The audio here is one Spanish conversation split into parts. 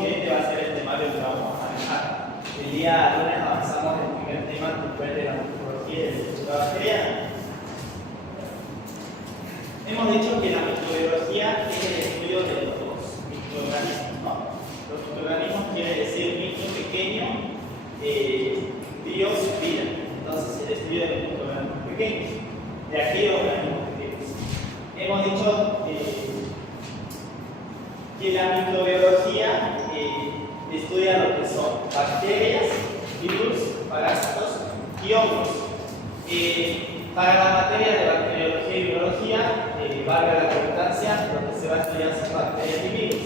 que este va a ser el temario que vamos a manejar. El día lunes avanzamos en el primer tema, después de la microbiología y el estudio bacteriano. Hemos dicho que la microbiología es el estudio de los microorganismos, ¿no? Los microorganismos quiere decir micro, pequeño, bios, vida. Entonces, el estudio de los microorganismos pequeños, de aquellos organismos pequeños. Hemos dicho que la microbiología estudia lo que son bacterias, virus, parásitos y hongos. Para la materia de bacteriología y biología, valga la redundancia, lo que se va a estudiar son bacterias y virus.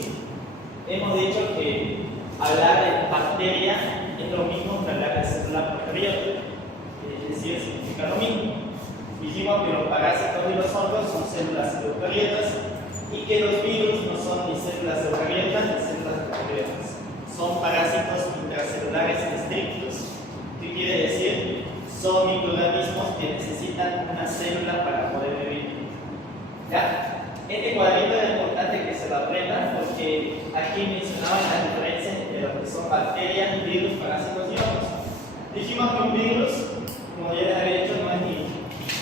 Hemos dicho que hablar de bacteria es lo mismo que hablar de célula procariota, es decir, significa lo mismo. Dijimos que los parásitos y los hongos son células eucariotas y que los virus no son ni células eucariotas ni células procariotas. Son parásitos intracelulares estrictos. ¿Qué quiere decir? Son microorganismos que necesitan una célula para poder vivir. ¿Ya? Este cuadrito es importante que se lo aprendan porque aquí mencionaban las diferencias entre lo que son bacterias, virus, parásitos y hongos. Dijimos que un virus, como ya les había dicho, no es ni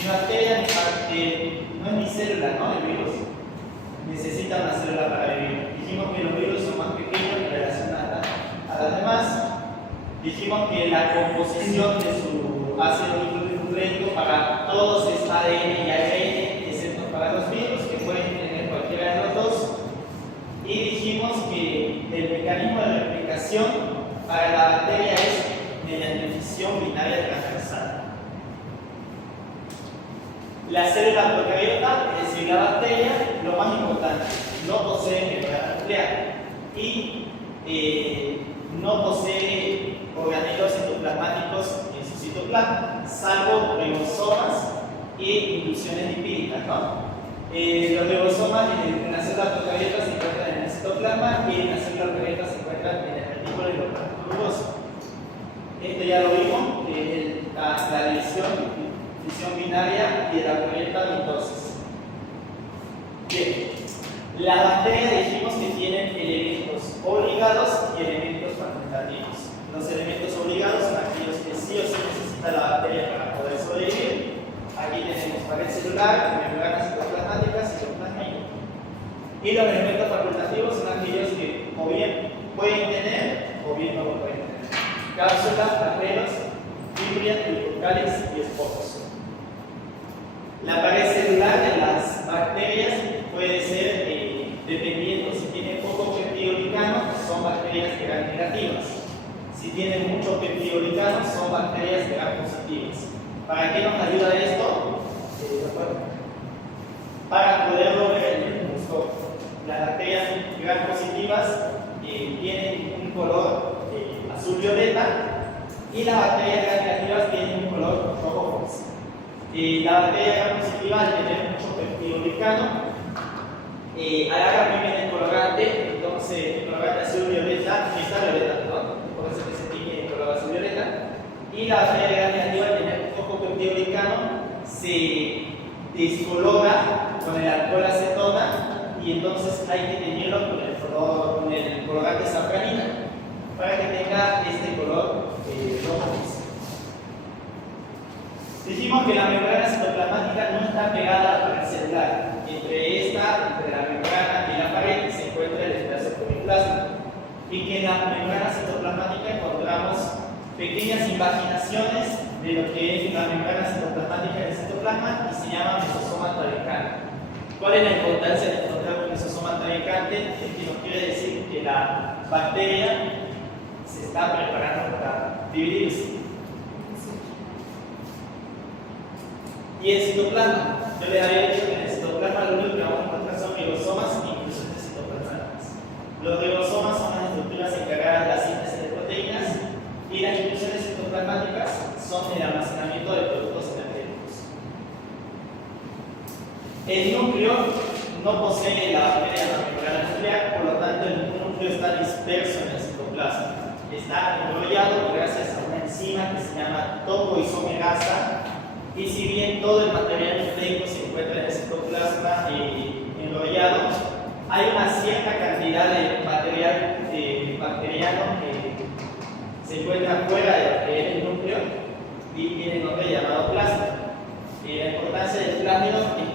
bacteria no es ni célula, ¿no? El virus necesita una célula para vivir. Dijimos que los virus son más pequeños en relación a las demás. Dijimos que la composición de su ácido nucleico para todos es ADN y ARN, excepto para los virus, que pueden tener cualquiera de los dos. Y dijimos que el mecanismo de replicación para la bacteria es mediante fisión binaria transversal. La célula procariota, es decir, la bacteria, lo más importante, no posee membrana nuclear y no posee organelos citoplasmáticos en su citoplasma, salvo ribosomas e inclusiones lipídicas, ¿no? Los ribosomas en la célula procariota se encuentran en el citoplasma y en la célula procariota se encuentran en el retículo y los plasmas rugosos. Esto ya lo vimos, la división, fisión binaria y de la procariota mitosis. Bien, las bacterias dijimos que tienen elementos obligados y elementos facultativos. Los elementos obligados son aquellos que sí o sí necesita la bacteria para poder sobrevivir. Aquí tenemos pared celular, membranas citoplasmáticas y citoplasmina. Y los elementos facultativos son aquellos que o bien pueden tener o bien no lo pueden tener. Cápsulas, flagelos, fibria, cáliz y esporos. La pared celular de las bacterias puede ser, dependiendo si tiene poco peptidolicano, son bacterias gram negativas. Si tienen mucho peptidolicano, son bacterias gram positivas. ¿Para qué nos ayuda esto? Para poderlo ver en el microscopio. Las bacterias gram positivas tienen un color azul-violeta y las bacterias gram negativas tienen un color rojo-rosa. La bacteria gram positiva, al tener mucho peptidolicano, agarra muy bien el colorante, entonces el colorante azul-violeta, está violeta, ¿no? Por eso que se tiñe el color azul-violeta. Y la bacteria gram negativa, al tener poco peptidolicano, se descolora con el alcohol acetona y entonces hay que teñirlo con el colorante safranina para que tenga este color rojo. Dijimos que la membrana citoplasmática no está pegada a la pared celular. Entre la membrana y la pared se encuentra el esplasmoplasma. Y que en la membrana citoplasmática encontramos pequeñas invaginaciones de lo que es la membrana citoplasmática del citoplasma y se llama mesosoma tabicante. ¿Cuál es la importancia de encontrar un mesosoma tabicante? Es que nos quiere decir que la bacteria se está preparando para dividirse. Y el citoplasma, yo les había dicho que en el citoplasma lo único que vamos a encontrar son ribosomas e inclusiones citoplasmáticas. Los ribosomas son las estructuras encargadas de la síntesis de proteínas y las inclusiones citoplasmáticas son el almacenamiento de productos energéticos. El núcleo no posee la bacteria membrana nuclear, por lo tanto el núcleo está disperso en el citoplasma. Está enrollado gracias a una enzima que se llama topoisomerasa. Y si bien todo el material nucleico se encuentra en el citoplasma enrollado, hay una cierta cantidad de material bacteriano que se encuentra fuera de lo que es el núcleo y tiene un nombre llamado plasma. La importancia del plasmido es que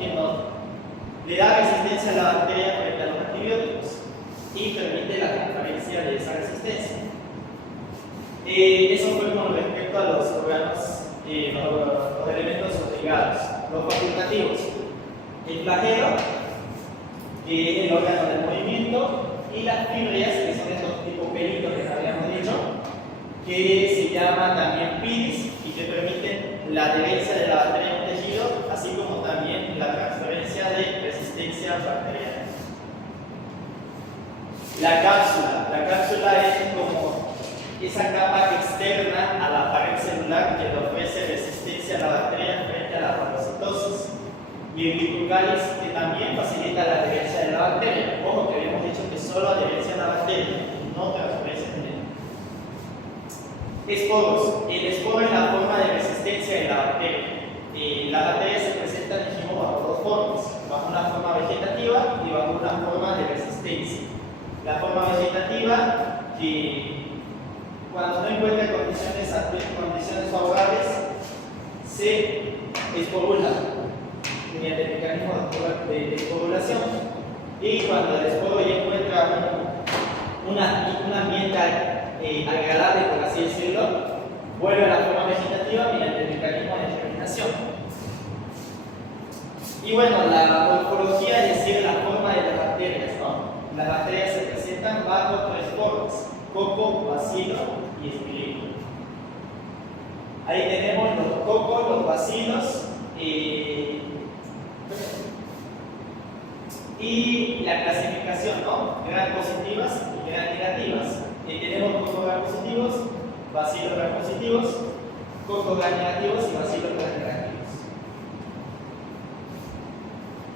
le da resistencia a la bacteria frente a los antibióticos y permite la transferencia de esa resistencia. Eso fue con respecto a los órganos, los elementos obligados, los facultativos. El flagelo, que es el órgano del movimiento, y las fibrillas, que son estos tipos pelitos que habíamos dicho, que se llaman también pidis y que permiten la adherencia de la bacteria en un tejido, así como también la transferencia de resistencia bacteriana. La cápsula es como esa capa externa a la pared celular que le ofrece resistencia a la bacteria frente a la fagocitosis. Y el glucocalis, que también facilita la adherencia de la bacteria. Ojo, que habíamos dicho que solo adherencia a la bacteria, no transferencia genética. Esporos. El esporo es la forma de resistencia de la bacteria. La bacteria se presenta, dijimos, bajo dos formas: bajo una forma vegetativa y bajo una forma de resistencia. La forma vegetativa, que cuando no encuentra condiciones favorables, se esporula mediante el mecanismo de esporulación, y cuando el esporo ya encuentra un ambiente agradable, por así decirlo, vuelve a la forma vegetativa mediante el mecanismo de germinación. Y bueno, la morfología es decir, la forma de las bacterias, ¿no? Las bacterias se presentan bajo tres formas: coco, bacilo y espirilo. Ahí tenemos los cocos, los bacilos y la clasificación, ¿no? Gram positivas y gram negativas. Tenemos cocos gram positivos, bacilos gram positivos, cocos gram negativos y bacilos gram negativos.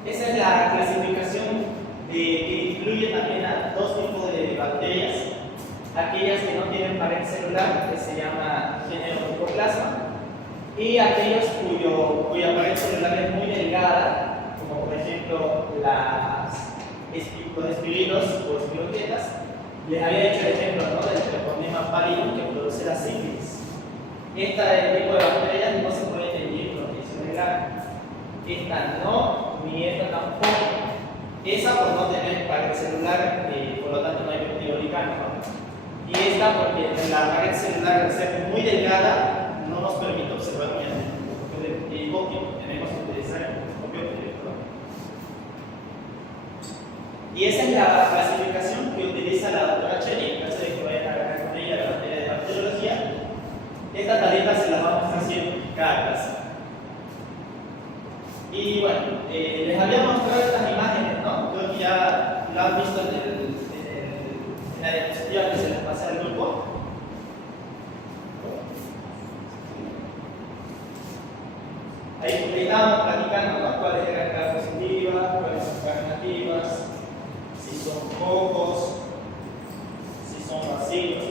Esa es la clasificación que incluye también a dos tipos de bacterias: aquellas que no tienen pared celular, que se llama género Mycoplasma, y aquellos cuya pared celular es muy delgada, como por ejemplo los espirilos o espiroquetas. Les había hecho el ejemplo, ¿no?, del Treponema pallidum, que produce la sífilis. Este tipo de bacterias no se puede tener protección legal. Esta no, ni esta tampoco. Esa por no tener pared celular, por lo tanto no hay peptidoglicano, ¿no? Y esta porque la pared celular, al ser muy delgada, no nos permite observar bien el telescopio. Tenemos que utilizar el telescopio director. Y esa es la clasificación que utiliza la doctora Cherry, en caso de que vayan a agarrar con ella la materia de bacteriología. Esta tareas se las vamos a hacer en cada clase. Y bueno, les había mostrado estas imágenes, ¿no? Creo que ya lo han visto en la diapositiva que se les pasé al grupo. Ahí estábamos platicando, ¿no?, cuáles eran gram positivas, cuáles son gram negativas, si son cocos, si son bacilos.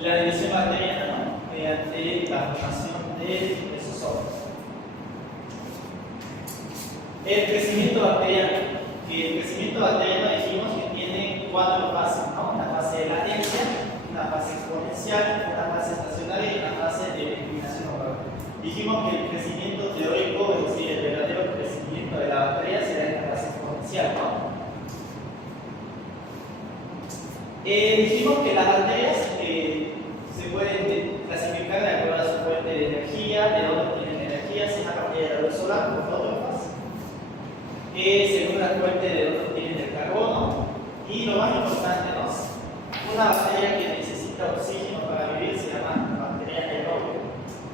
La división bacteriana, ¿no?, mediante la formación de mesosomos. El crecimiento bacteriano. Que el crecimiento bacteriano dijimos que tiene cuatro fases, ¿no? Una fase de latencia, una fase exponencial, una fase estacionaria y una fase de eliminación oral. Dijimos que el crecimiento teórico, es decir, el verdadero crecimiento de la bacteria, será en la fase exponencial, ¿no? Dijimos que las bacterias se pueden clasificar de acuerdo a su fuente de energía, de dónde obtienen energía, si es a partir de la luz solar o fotógrafas, según la fuente de dónde obtienen el carbono, y lo más importante, ¿no?, una bacteria que necesita oxígeno para vivir se llama bacteria aerobia.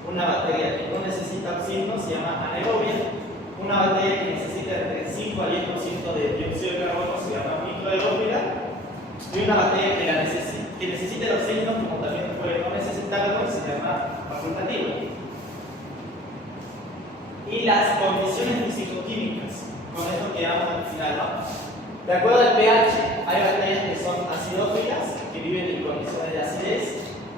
Una bacteria que no necesita oxígeno se llama anaerobia. Una bacteria que necesita entre 5 al 10% de dióxido de carbono se llama microaerófila. Y una bacteria que necesita el oxígeno, como también puede no necesitarlo, se llama facultativa. Y las condiciones físico-químicas, con esto quedamos al final, ¿no? De acuerdo al pH, hay bacterias que son acidófilas, que viven en condiciones de acidez,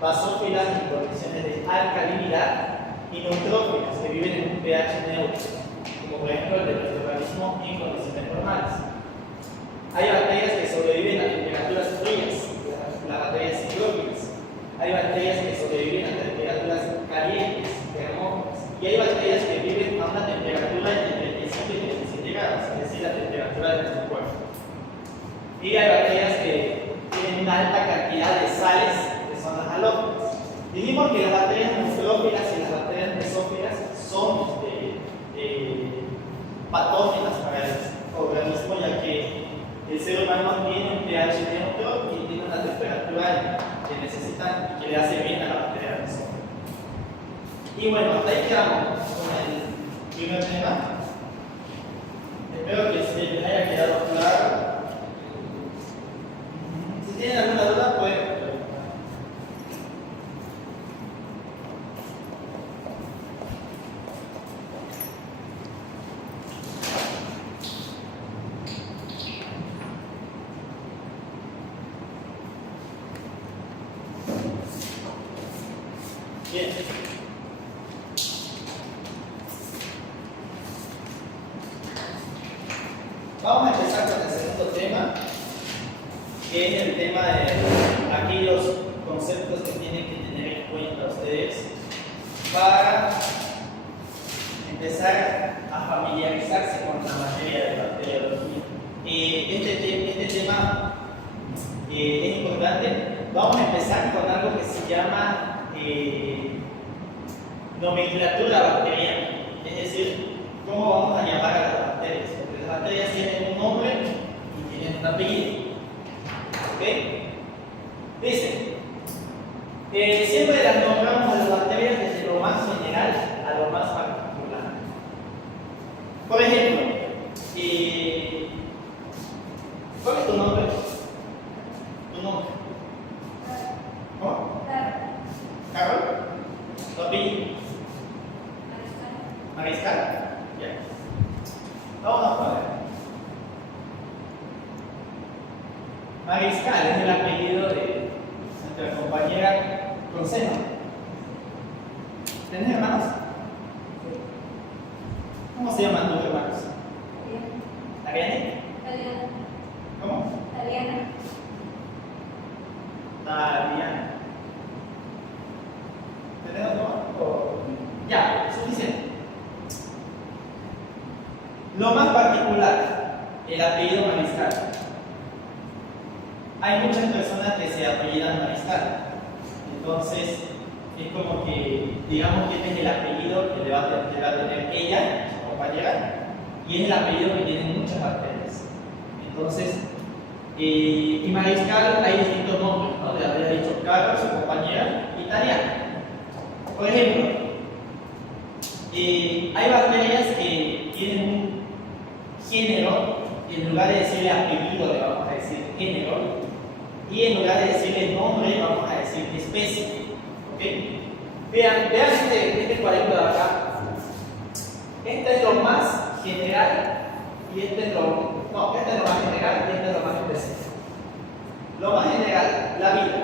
basófilas en condiciones de alcalinidad y neutrófilas que viven en un pH neutro, como por ejemplo el de nuestro organismo en condiciones normales. Hay bacterias que sobreviven a temperaturas frías, las bacterias hidrófilas. Hay bacterias que sobreviven a temperaturas calientes, termófilas. Y hay bacterias que viven a una temperatura entre 35 y 37 grados, es decir, la temperatura de nuestro cuerpo. Y hay bacterias que tienen una alta cantidad de sales, que son las halófilas. Dijimos que las bacterias neutrófilas y las bacterias mesófilas son patógenas para el organismo, ya que el ser humano tiene un pH neutro y tiene una temperatura que necesitan y que le hace bien a la bacteria mesófila. Y bueno, hasta ahí quedamos con el primer tema. Espero que se les haya quedado claro. Si tienen alguna duda, pueden preguntar. Bien. Vamos a empezar con el segundo tema, que es el tema de aquellos conceptos que tienen que tener en cuenta ustedes para empezar a familiarizarse con la materia de bacteriología. Este tema es importante. Vamos a empezar con algo que se llama nomenclatura bacteriana, es decir, cómo vamos a llamar a las bacterias. Porque las bacterias tienen un nombre y tienen un apellido. ¿Ok? Dicen, siempre las nombramos a las bacterias desde lo más general a lo más particular. Por ejemplo, ¿cuál es tu nombre? ¿Tu nombre? ¿Cómo? ¿Carol? ¿Tu apellido? Mariscal. Ya. Vamos a poner. Mariscal es el apellido de nuestra compañera Rosena. ¿Tienes hermanos? ¿Cómo se llaman tus hermanos? ¿Ariane? ¿Cómo? Taliana. ¿Tenés otro? Ya, suficiente. Lo más particular, el apellido Mariscal. Hay muchas personas que se apellidan Mariscal. Entonces, es como que, digamos que este es el apellido que le va a tener ella, su compañera, y es el apellido que tienen muchas bacterias. Entonces, y Mariscal hay distintos nombres, ¿no? Le había dicho Carlos, su compañera, italiana. Por ejemplo, hay bacterias que tienen un género, y en lugar de decirle apellido le vamos a decir género, y en lugar de decirle nombre vamos a decir especie. ¿Ok? Vean este cuadrito de acá. Este es lo más general y este es lo más general y este es lo más específico. Lo más general, la vida.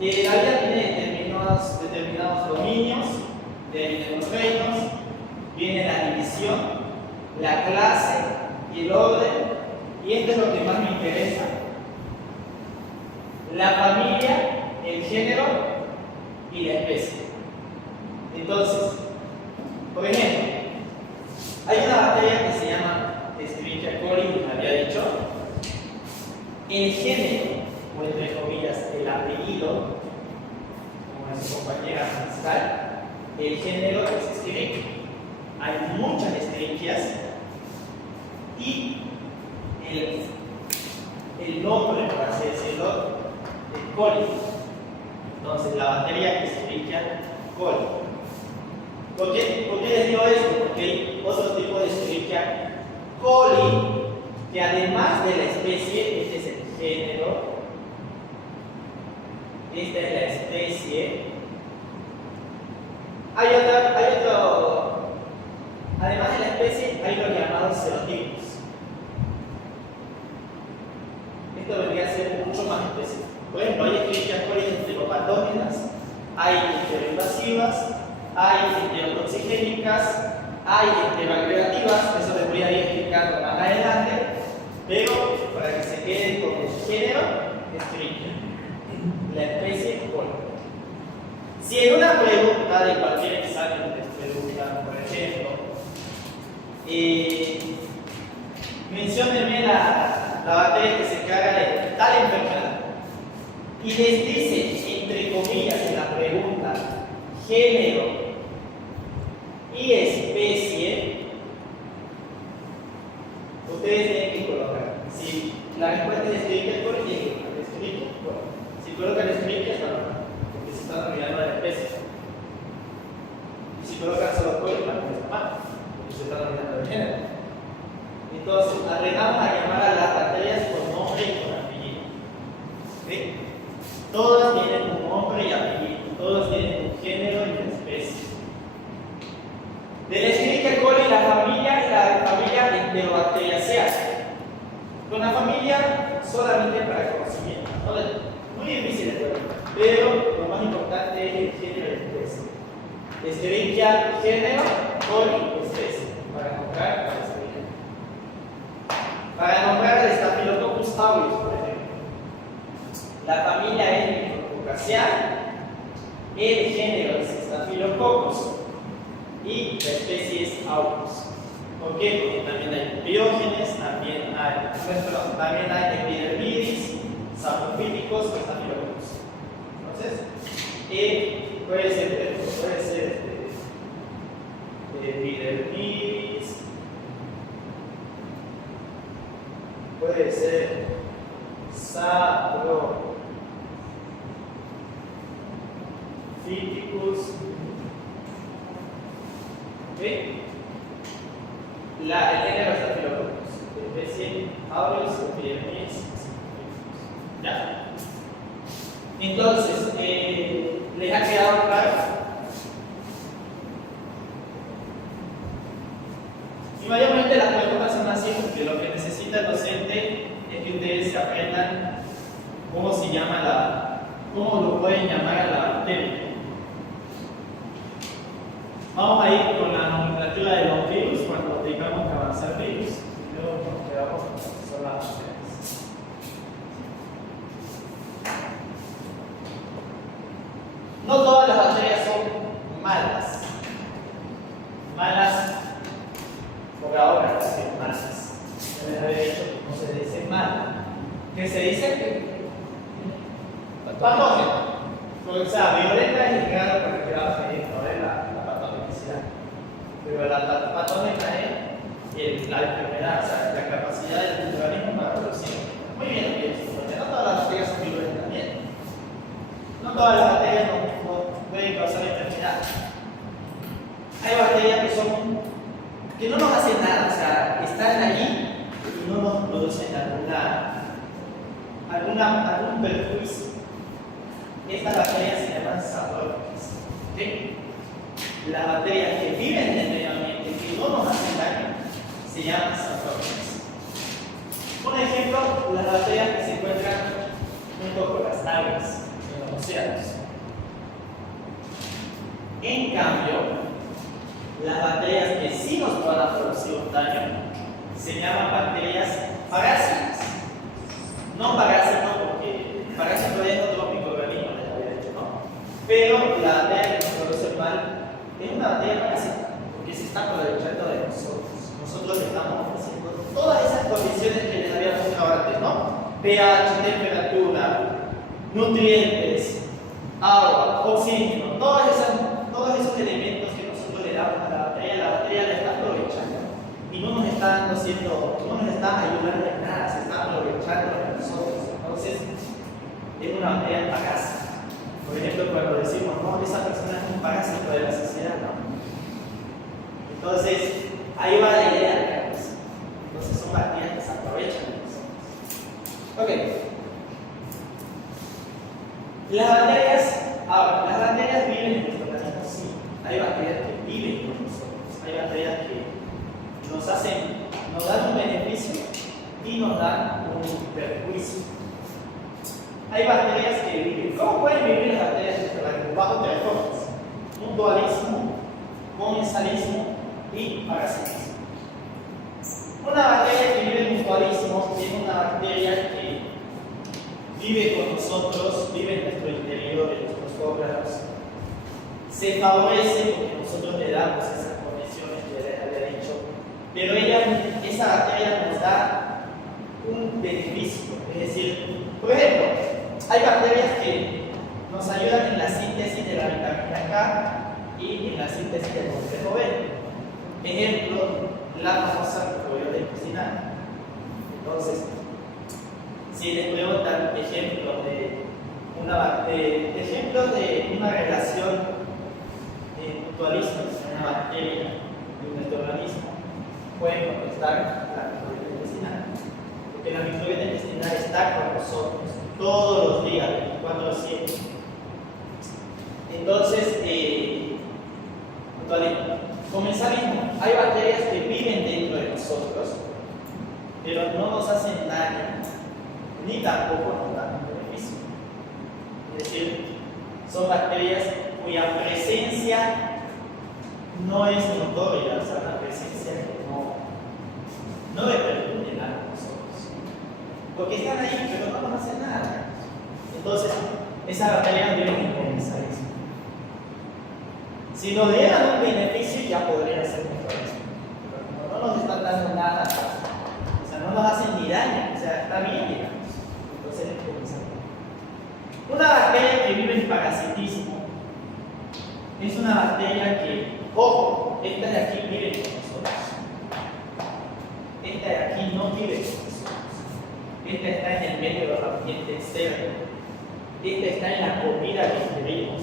La vida tiene determinados dominios, tiene los reinos, viene la división, la clase y el orden, y esto es lo que más me interesa: la familia, el género y la especie. Entonces, por ejemplo, hay una bacteria que se llama Escherichia coli, me había dicho. El género, o entre comillas, el apellido, como es su compañera Mariscal, el género es Escherichia. Hay muchas Escherichias y el nombre, por así decirlo, es coli. Entonces, la bacteria Escherichia coli. ¿Por qué les digo eso? Porque hay otro tipo de Escherichia coli, que además de la especie, este es el género, esta es la especie. Hay otro, además de la especie, hay los llamados serotipos. Esto vendría a ser mucho más específico. Por ejemplo, hay Escherichia coli enteropatógena patógenas, hay enteroinvasivas, hay enterotoxigénicas, hay enteroagregativas, eso les voy a ir explicando más adelante, pero para que se queden con el género, Escherichia, la especie coli. Si en una pregunta de cualquier examen les preguntan, por ejemplo, menciónenme la bacteria que se encarga de tal enfermedad, y les dice, entre comillas, en la pregunta, género y especie, ustedes tienen que colocar. Si la respuesta es Escherichia coli, tienen que colocar Escherichia coli. Si colocan Escherichia, está normal, porque se están olvidando de la especie. Y si colocan solo coli, también está mal, porque se están olvidando del género. Entonces, aprendamos a llamar a las bacterias con nombre y con apellido. ¿Sí? Todas tienen un nombre y apellido, todas tienen un género y una especie. De la Escherichia coli, la familia es la familia Enterobacteriaceae. Con la familia solamente para conocimiento. ¿No? Muy difícil de ver, pero lo más importante es el género y especie. Escherichia, género, coli, especie. Para nombrar la especie. Para nombrar el Staphylococcus aureus, por ejemplo. La familia es Micrococcus, el género es Staphylococcus y la especie es Aureus. ¿Por qué? Porque también hay Piógenes, también hay Epidermidis, saprophyticos o Staphylococcus. Entonces, puede ser Epidermidis, puede ser saprophyticus, ¿okay? El género Staphylococcus, la especie Aureus, Epidermidis, ¿ya? Entonces, ¿les ha quedado claro? Y mayormente las preguntas son así, porque lo que necesita el docente es que ustedes se aprendan cómo se llama cómo lo pueden llamar a la bacteria. Vamos a ir con la nomenclatura de los virus cuando tengamos que avanzar virus. Luego nos quedamos con lo que son las bacterias. No todas las bacterias son malas. Malas por ahora, no son malas. Yo les había dicho que no se dice mal. ¿Qué se dice? Patógeno. O sea, violenta es el grado con el que vamos a ir, no es la patogenicidad. Pero la patógena es la enfermedad, o sea, la capacidad del organismo para producir. Muy bien, porque no todas las bacterias son violentas también. No todas las bacterias no pueden causar enfermedad. Hay bacterias que no nos hacen nada, o sea, están allí y no nos producen algún perjuicio. Estas bacterias se llaman saprófitas. ¿Okay? Las bacterias que viven en el medio ambiente, que no nos hacen daño, se llaman saprófitas. Por ejemplo, las bacterias que se encuentran junto con las algas en los océanos. En cambio, las bacterias que sí nos van a producir un daño se llaman bacterias parásitas. No parásitos porque parásito es otro microorganismo, les había dicho, ¿no? Pero la bacteria que nos produce mal es una bacteria parásita porque se está aprovechando de nosotros. Nosotros le estamos ofreciendo todas esas condiciones que les había mostrado antes, ¿no? pH, temperatura, nutrientes, agua, oxígeno, todos esos elementos que nosotros le damos a la bacteria la está aprovechando y no nos está ayudando en nada, se está aprovechando de nosotros. Entonces, es una bacteria parásita. Por ejemplo, cuando decimos, no, esa persona es un parásito de la sociedad, ¿no? Entonces, ahí va la idea, pues. Entonces, son bacterias que se aprovechan de nosotros. Ok. Las bacterias viven en nuestro planeta, sí. Hay bacterias que viven con nosotros. Hay bacterias que nos dan un beneficio y nos dan un perjuicio. hay bacterias que viven. ¿Cómo pueden vivir las bacterias intestinales? Bajo tres formas: mutualismo, comensalismo y parasitismo. Una bacteria que vive en mutualismo es una bacteria que vive con nosotros, vive en nuestro interior, en nuestros órganos. Se favorece porque nosotros le damos esas conexiones que le había dicho, pero esa bacteria nos da un beneficio. Es decir, por ejemplo, hay bacterias que nos ayudan en la síntesis de la vitamina K y en la síntesis del complejo B. Ejemplo, la famosa microbiota intestinal. Entonces, si les preguntan ejemplos de una relación mutualista con una bacteria de nuestro organismo, pueden contestar la microbiota intestinal. Porque la microbiota intestinal está con nosotros todos los días, 24/7. Entonces, mutualismo. Comensalismo. Hay bacterias que viven dentro de nosotros, pero no nos hacen daño, ni tampoco nos dan un beneficio. Es decir, son bacterias cuya presencia no es notoria, o sea, una presencia que no repercute nada en nosotros. Porque están ahí, pero no nos hacen nada. Entonces, esas bacterias viven en comensalismo. Si nos dieran un beneficio, ya podría ser mutualismo. Pero no nos están dando nada. O sea, no nos hacen ni daño. O sea, está bien, digamos. Entonces, es comensalismo. Una bacteria que vive en parasitismo es una bacteria que, ojo, esta de aquí vive con nosotros. Esta de aquí no vive con nosotros. Esta está en el medio del ambiente externo. Esta está en la comida que ingerimos.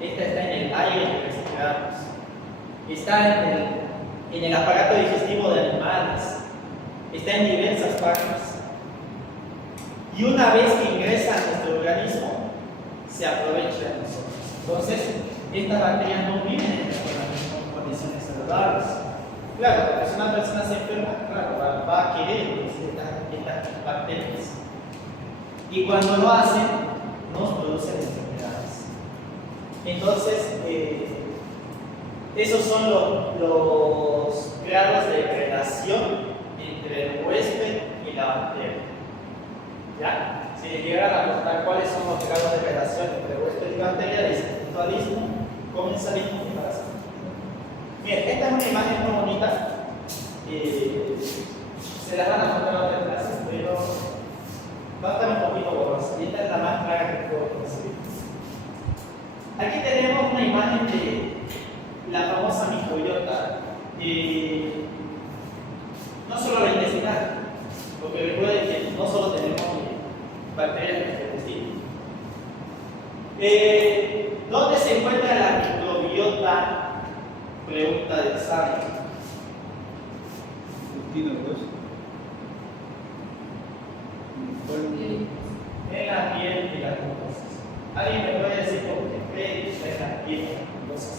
Esta está en el aire que respiramos. Está en el aparato digestivo de animales. Está en diversas partes. Y una vez que ingresa a nuestro organismo, se aprovecha de nosotros. Entonces, estas bacterias no viven en nuestro organismo en condiciones saludables. Claro, si una persona se enferma, claro, va a querer estas bacterias. Y cuando lo hacen, nos producen enfermedades. Entonces, esos son los grados de relación entre el huésped y la bacteria. ¿Ya? Si les llegara a preguntar cuáles son los grados de relación entre huésped y bacteria, dicen mutualismo, comensalismo y parasitismo. Bien, esta es una imagen muy bonita. Se las van a mostrar a otra clase, pero va a estar un poquito borrosa. Y esta es la más clara que puedo conseguir. Aquí tenemos una imagen de la famosa microbiota, no solo la intestinal, porque recuerden que no solo tenemos bacterias en nuestro intestino. ¿Dónde se encuentra la microbiota? Pregunta de examen. En la piel y las mucosas. ¿Alguien me puede decir por qué cree que está en la piel y las mucosas?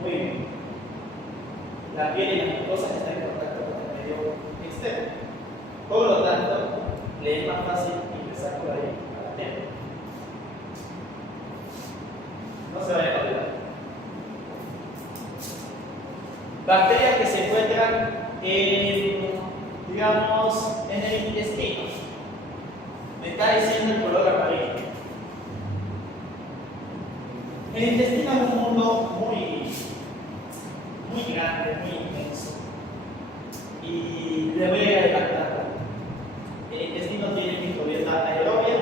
Muy bien. La piel y las mucosas están en contacto con el medio externo. Por lo tanto, le es más fácil ingresar por ahí a la piel. No se vayan a olvidar. Bacterias que se encuentran digamos, en el intestino. Me está diciendo el color amarillo. El intestino es un mundo muy grande, muy inmenso. Y le voy a adelantar. El intestino tiene microbiota aerobia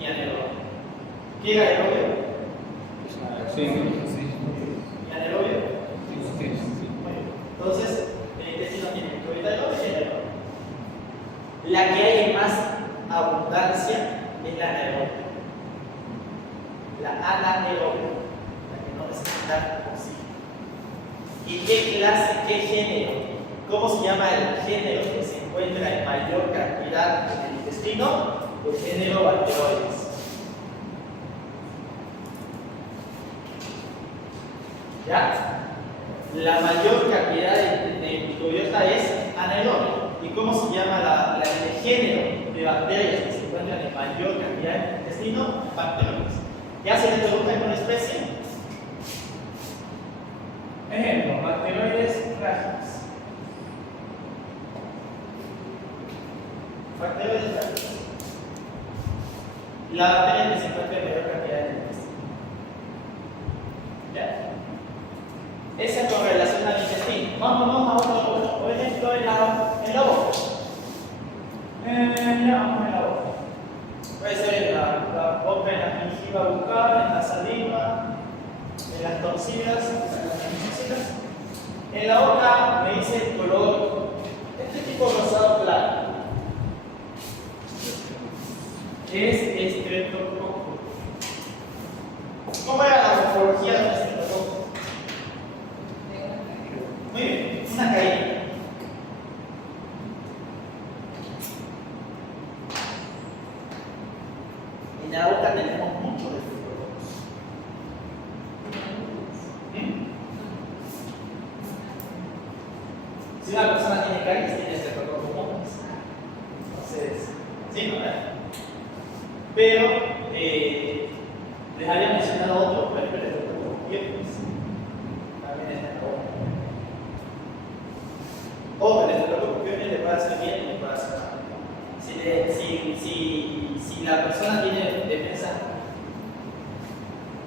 y anaerobia. ¿Qué es aerobia? Sí. ¿Y anaerobia? Entonces, el intestino tiene microbiota aerobia y anaerobia. La que hay en más abundancia es la anaerobia. La anaerobia, la que no necesita oxígeno. ¿Y qué clase, qué género? ¿Cómo se llama el género que se encuentra en mayor cantidad en el intestino? El género Bacteroides. ¿Ya? La mayor cantidad de microbiota es anaerobia. ¿Y cómo se llama el género de bacterias que se encuentran en mayor cantidad en el intestino, bacterias. ¿Ya se le pregunta alguna especie? Ejemplo, bacteroides frágiles. Bacteroides frágiles. La bacteria que se encuentra en mayor cantidad en el intestino. ¿Ya? Esa es con relación al intestino. Vamos a otro órgano. Por ejemplo, en la boca. Ya vamos en la boca. Puede ser en la boca, en la gingiva bucal, en la saliva, en las toxinas, en la boca me dice el color, este tipo rosado claro, es estreptococo. ¿Cómo era la morfología de un estreptococo? Muy bien, una caída. En la boca tenemos mucho de estreptococos. Si una persona tiene caries, tiene estreptococos comunes. Entonces, sí, ¿no? Pero les había mencionado otro, pero el estreptococo piones también está en la boca. O el estreptococo piones le puede hacer bien y le puede hacer mal. Si la persona tiene defensa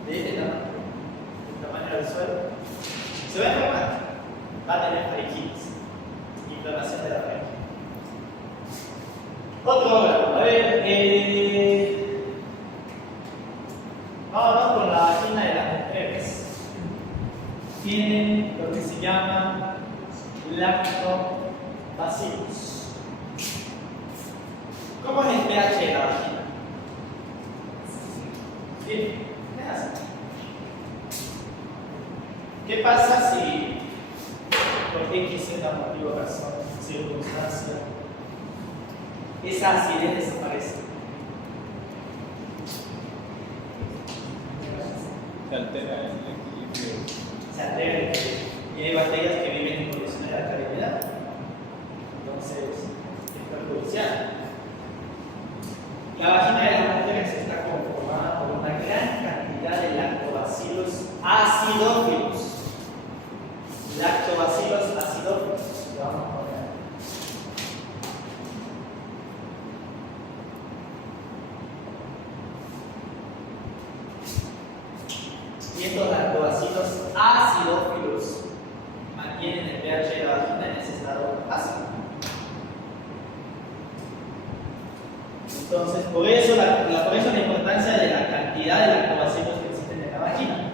de este tamaño, del tamaño del suelo, se va a enfermar, va a tener faringitis, inflamación de la faringe. Otro órgano, a ver, vamos con la vagina de las mujeres. Tienen lo que se llama lactobacillus. ¿Cómo es el pH de la vagina? ¿Sí? ¿Qué pasa si por X, Z motivo, razón, circunstancia, esa acidez desaparece? Se altera el equilibrio. Se altera el equilibrio. Y hay bacterias que viven en condiciones de alcalinidad. Entonces, es perjudicial. La vagina de las mujeres está conformada por una gran cantidad de lactobacillus acidófilos. Lactobacillus acidófilos. Lo vamos a poner. Y estos lactobacillus acidófilos mantienen el pH de la vagina en ese estado ácido. Entonces, por eso la importancia de la cantidad de lactobacillus que existen en la vagina.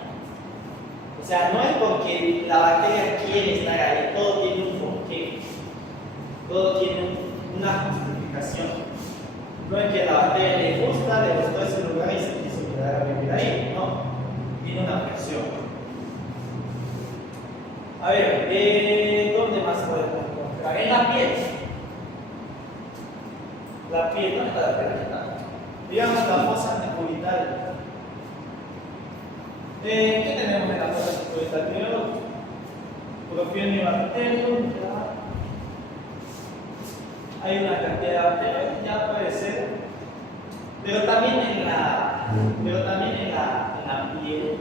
O sea, no es porque la bacteria quiere estar ahí, todo tiene un porqué, todo tiene una justificación. No es que la bacteria le gustó ese lugar y se quiso quedar a vivir ahí, no, tiene una función. A ver, ¿dónde más podemos encontrar? En la piel. La piel, no está la piel, digamos la fosa decúbital. ¿Qué tenemos en la fosa decúbital? Primero, Propionibacterium. Hay una cantidad de bacterias, ya puede ser, pero también en la piel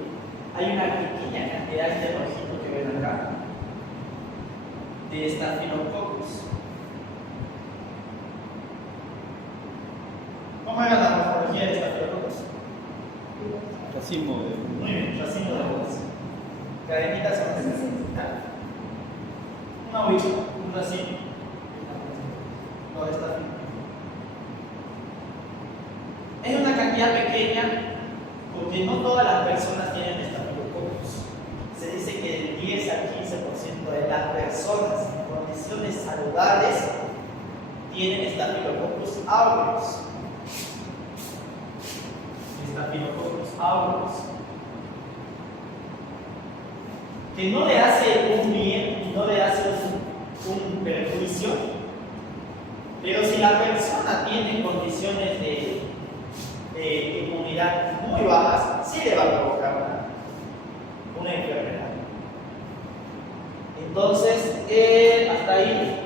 hay una pequeña cantidad de rojito que ven acá, de Staphylococcus. ¿Cómo era la morfología de Staphylococcus? Racimo de. Muy bien, racimo de hojas. Cadenitas son esas. Una huilla, un racimo. Todo está bien. Es una cantidad pequeña porque no todas las personas tienen Staphylococcus. Se dice que del 10 al 15% de las personas en condiciones saludables tienen Staphylococcus aureus. Staphylococcus aureus, que no le hace un bien y no le hace un perjuicio, pero si la persona tiene condiciones de inmunidad muy bajas, sí le va a provocar una enfermedad. Entonces, hasta ahí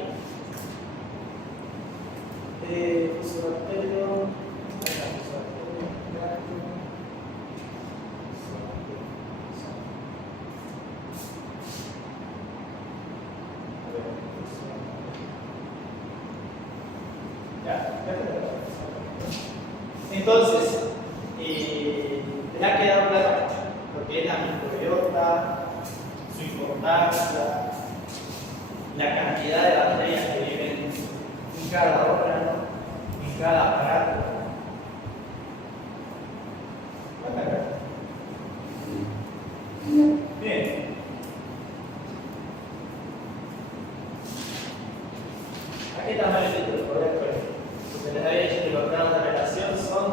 Entonces, ¿les ha quedado claro lo que es la microbiota, su importancia, la cantidad de bacterias que viven en cada órgano, en cada aparato? Bien. ¿A qué tamaño es el título? Se les había dicho que los grados de relación son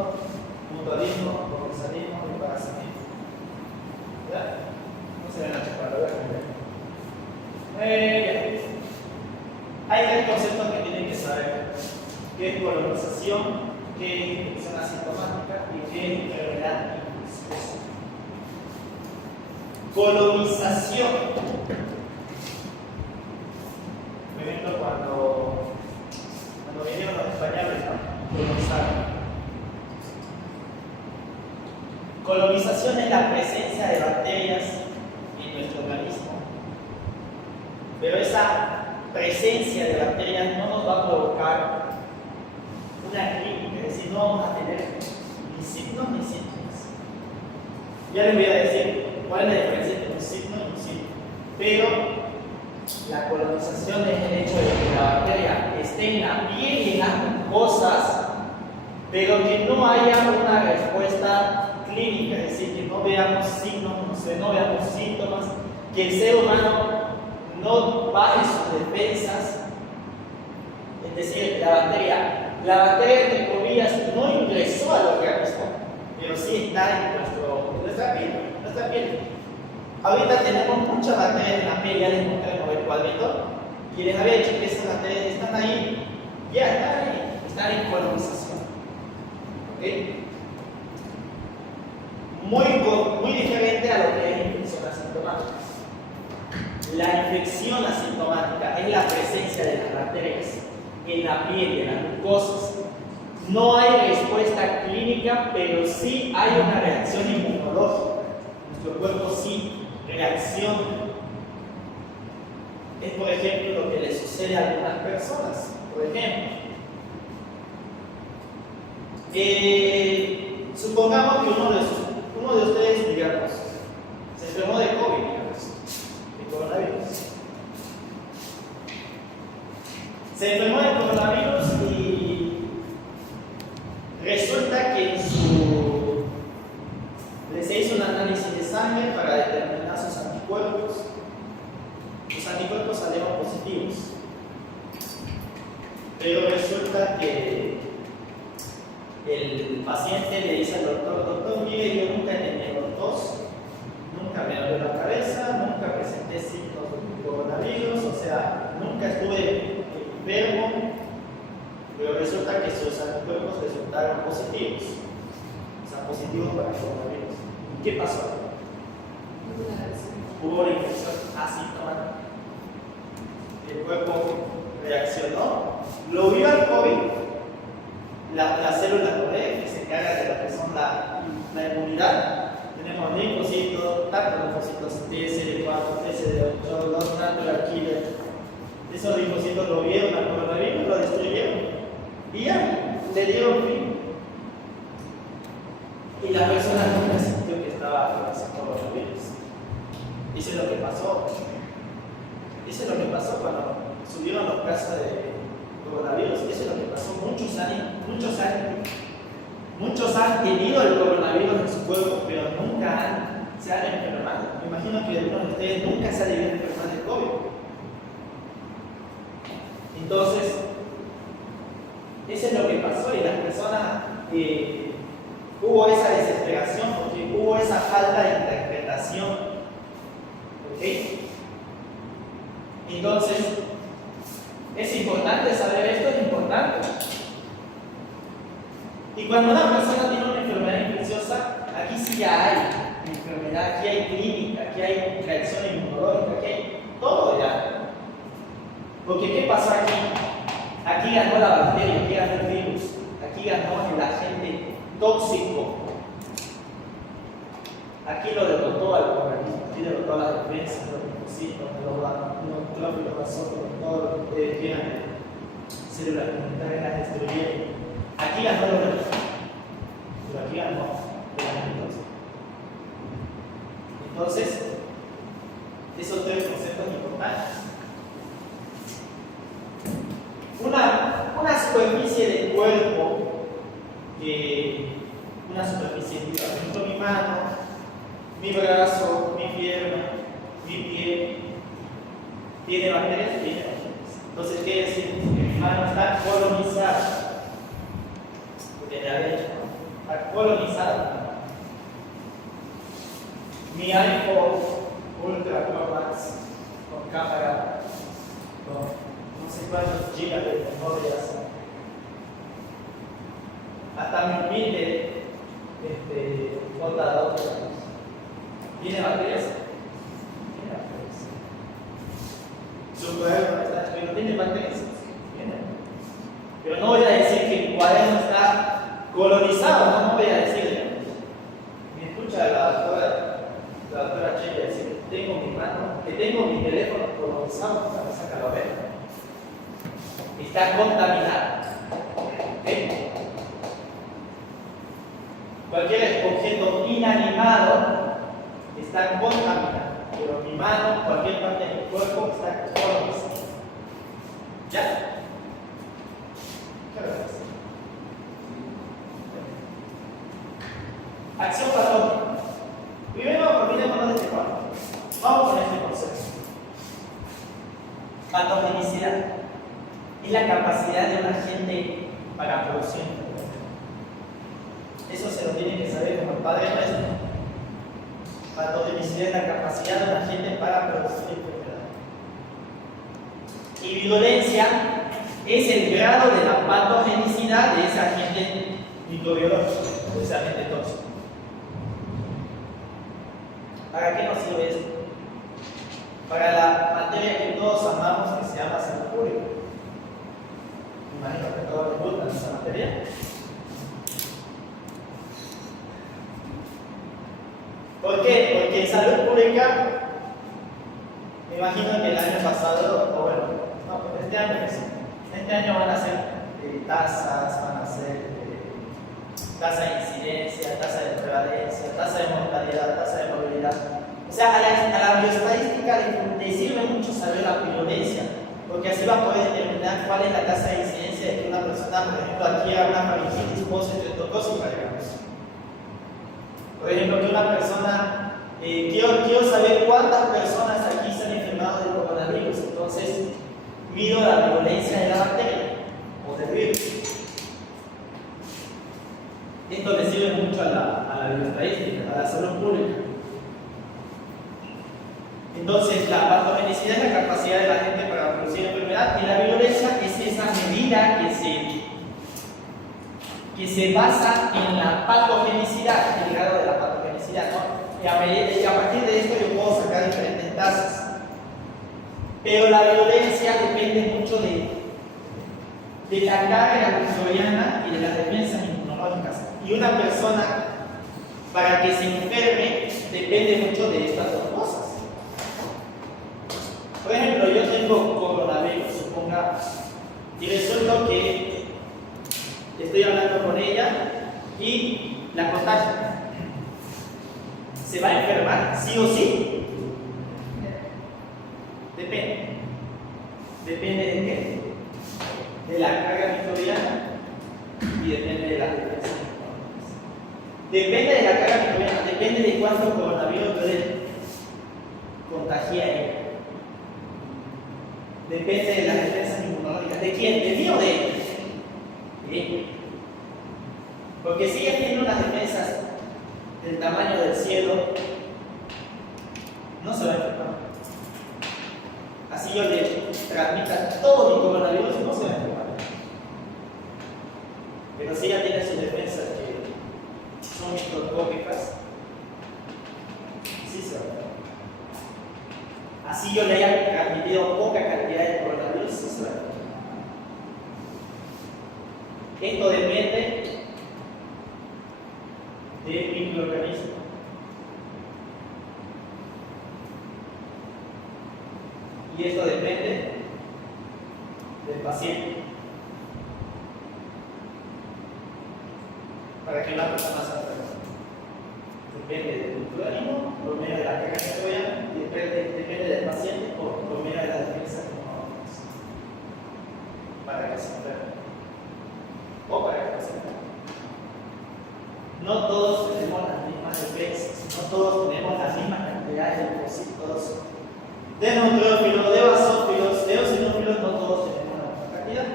mutualismo, comensalismo y parasitismo. ¿Verdad? No se ven a chupar, ¿verdad? Bien. Hay tres conceptos que tienen que saber: qué es colonización, qué es infección asintomática y qué es enfermedad infecciosa. Colonización. Por ejemplo, cuando vinieron los españoles, ¿no? Colonizaron. Colonización es la presencia de bacterias en nuestro organismo, pero esa presencia de bacterias no nos va a provocar una clínica, es decir, no vamos a tener ni signos ni síntomas. Ya les voy a decir cuál es la diferencia entre un signo y un síntoma, pero la colonización es el hecho de que la bacteria esté en la piel y en las mucosas, pero que no haya una respuesta clínica, es decir, que no veamos signos, no veamos síntomas, que el ser humano no baje sus defensas, es decir, la bacteria entre comillas no ingresó al organismo, pero sí está en nuestra piel. Ahorita tenemos muchas bacterias en la piel, ya les mostré en el cuadrito, y les había dicho que esas bacterias están ahí, están en colonización. ¿Okay? Muy diferente a lo que es infección asintomática. La infección asintomática es la presencia de las bacterias en la piel y en las mucosas. No hay respuesta clínica, pero sí hay una reacción inmunológica. Nuestro cuerpo sí reacciona. Es, por ejemplo, lo que le sucede a algunas personas. Por ejemplo, supongamos que uno de ustedes, digamos, se enfermó de COVID, de coronavirus. Se enfermó de coronavirus y resulta que se hizo un análisis de sangre para determinar sus anticuerpos. Los anticuerpos salieron positivos, pero resulta que el paciente le dice al doctor, mire, yo nunca he tenido tos, nunca me dolió la cabeza, nunca presenté signos de coronavirus, o sea, nunca estuve enfermo, pero resulta que sus anticuerpos resultaron positivos, o sea, positivos para el coronavirus. ¿Qué pasó? Hubo una infección asintomática. El cuerpo reaccionó, lo vio al COVID. Las células T que se encargan de lo que son la inmunidad. Tenemos linfocitos, tanto linfocitos TCD4, TCD8, los natural killer. Esos linfocitos lo vieron al coronavirus, lo destruyeron y ya, le dieron fin. Y la persona nunca sintió que estaba con ese coronavirus. Eso es lo que pasó. Eso es lo que pasó cuando subieron los casos de coronavirus. Eso es lo que pasó. Muchos han tenido el coronavirus en su cuerpo, pero nunca se han enfermado. Me imagino que algunos de ustedes nunca se han debido enfermar de COVID. Entonces, eso es lo que pasó y las personas hubo esa desesperación porque hubo esa falta de interpretación. ¿Ok? Entonces, ¿es importante saber esto? Es importante. Y cuando una persona tiene una enfermedad infecciosa, aquí sí ya hay enfermedad, aquí hay clínica, aquí hay reacción inmunológica, aquí hay todo ya. Porque ¿qué pasó aquí? Aquí ganó la bacteria, aquí ganó el virus, aquí ganó el agente tóxico. Aquí lo derrotó al organismo, aquí derrotó a las defensas, los linfocitos, los neutrófilos, basófilos, todo lo que quieran, células inmunitarias las destruyeron. Aquí ganó el organismo. Entonces, esos tres conceptos importantes. Una superficie del cuerpo, una superficie viva, por ejemplo, mi mano, mi brazo, mi pierna, mi pie, ¿tiene bacterias? Tiene bacterias. Entonces, ¿qué decir? Que mi mano está colonizada. Porque le había dicho, ¿no? Está colonizada. Mi iPhone Ultra Pro Max con cámara, con no sé cuántos gigas de memoria, hasta mi humilde botador, ¿tiene bacterias? Tiene bacterias. Su cuaderno está escrito, ¿tiene bacterias? Tiene. Pero no voy a decir que mi cuaderno está colonizado, no voy a decir. Me escucha la doctora Chella decir que tengo mi mano, que tengo mi teléfono colonizado, me saca la oreja. Está contaminado. ¿Okay? Cualquier objeto inanimado está contaminado, pero mi mano, cualquier parte de mi cuerpo está colonizada. ¿Ya? ¿Qué hora es? Acción patógena. Primero, olvidémonos de este cuadro. Vamos con este concepto. Patogenicidad es la capacidad de un agente para producir enfermedad. Eso se lo tiene que saber como el padre nuestro. Patogenicidad es la capacidad de un agente para producir enfermedad. Y virulencia es el grado de la patogenicidad de ese agente microbiológico, de ese agente tóxico. ¿Para qué nos sirve esto? Para la materia que todos amamos, que se llama salud pública. Me imagino que todos les gusta esa materia. ¿Por qué? Porque en salud pública, me imagino que el año pasado, o bueno, no, este año que sí. Este año van a ser tasas, van a ser tasa de incidencia, tasa de prevalencia, tasa de mortalidad, tasa de movilidad. O sea, a la bioestadística le sirve mucho saber la violencia, porque así va a poder determinar cuál es la tasa de incidencia de que una persona, por ejemplo, adquiera una faringitis postestreptocócica, digamos. Por ejemplo, que una persona, quiero saber cuántas personas aquí se han enfermado del coronavirus, entonces mido la violencia de la bacteria o del virus. Esto le sirve mucho a la bioestadística, a la salud pública. Entonces, la patogenicidad es la capacidad de la gente para producir enfermedad y la violencia es esa medida que se basa en la patogenicidad, el grado de la patogenicidad, ¿no? Y a partir de esto yo puedo sacar diferentes tasas. Pero la violencia depende mucho de la carga microbiana y de las defensas inmunológicas. Y una persona, para que se enferme, depende mucho de estas dos cosas. Por ejemplo, yo tengo coronavirus, supongamos, y resulta que estoy hablando con ella y la contagio. ¿Se va a enfermar sí o sí? Depende. ¿Depende de qué? De la carga microbiana y depende de la defensa. Depende de la carga microbiana, depende de cuánto coronavirus puede contagiar ella. Depende de las defensas inmunológicas. ¿De quién? ¿De mí o de ella? De ella. Porque si ella tiene unas defensas del tamaño del cielo, no se va a enfermar. Así yo le transmita todo mi coronavirus, no se va a enfermar. Pero si ella tiene sus defensas que son microscópicas, sí se va a enfermar. Así yo le haya transmitido poca cantidad de coronavirus, sí se va a enfermar. Esto depende del microorganismo. Y esto depende del paciente. Para que una persona se enferme. Depende del pluralismo, por medio de la carga que vean, y depende del paciente por medio de la defensa que uno hace. Para que se enferme. O para que no se enferme. No todos tenemos las mismas defensas, no todos tenemos las mismas cantidades de leucocitos, de neutrófilos, de basófilos, de eosinófilos, no todos tenemos la misma cantidad.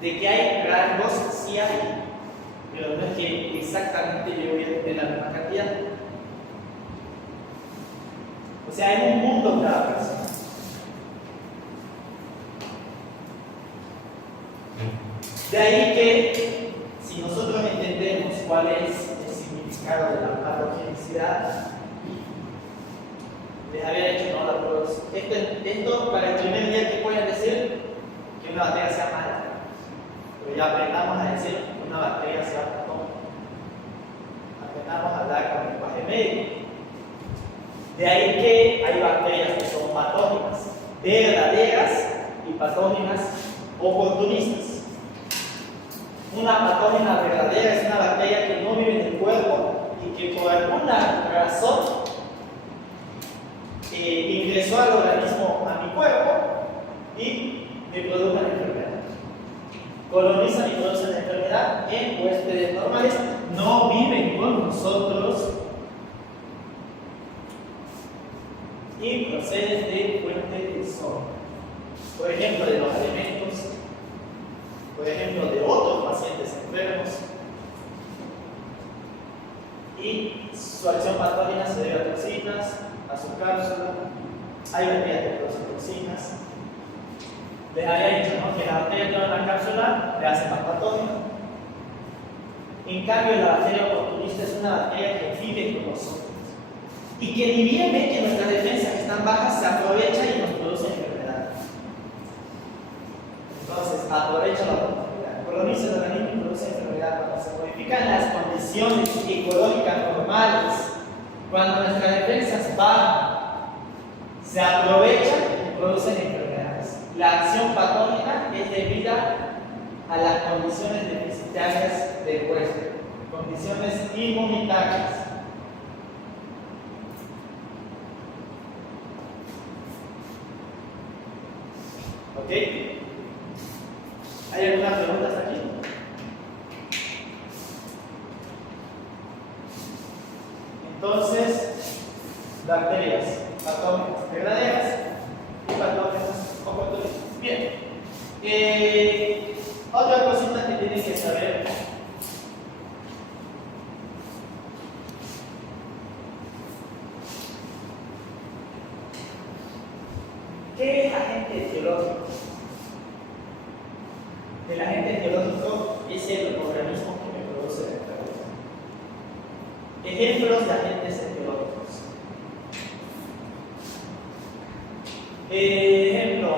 De que hay rangos, sí hay, pero no es que exactamente yo voy a tener la misma cantidad. O sea, hay un mundo cada persona. De ahí que, si nosotros entendemos cuál es el significado de la patogenicidad, les había dicho, no, la pruebas. Esto para el primer día que pueden decir que una bacteria sea mala. Pero ya aprendamos a decir que una bacteria sea patógena. Aprendamos a hablar con lenguaje médico. De ahí que hay bacterias que son patógenas, verdaderas, y patógenas oportunistas. Una patógena verdadera es una bacteria que no vive en el cuerpo y que por alguna razón ingresó al organismo, a mi cuerpo, y me produjo la enfermedad. Colonizan y producen la enfermedad en huéspedes normales, no viven con nosotros y proceden de fuentes de sol. Por ejemplo, de los alimentos, por ejemplo, de otros pacientes enfermos, y su acción patógena se debe a toxinas, a su cápsula. Hay bacterias que producen toxinas. Les había dicho, ¿no?, que la bacteria que en la cápsula le hace más patógena. En cambio, la bacteria oportunista es una bacteria que vive con nosotros y que ni bien ve que nuestras defensas están bajas, se aprovecha y nos produce enfermedad. Entonces, aprovecha la oportunidad, coloniza el organismo y produce enfermedad. Cuando se modifican las condiciones ecológicas normales, cuando nuestras defensas bajan, se aprovechan y producen enfermedades. La acción patógena es debida a las condiciones deficitarias del huésped, condiciones inmunitarias. ¿Ok? ¿Hay alguna pregunta hasta aquí? Entonces, bacterias patógenas verdaderas y patógenas oportunistas. Bien. Otra cosita que tienen que saber. ¿Qué es agente etiológico? El agente etiológico es el organismo que me produce la enfermedad. Ejemplos de agentes etiológicos. Ejemplo,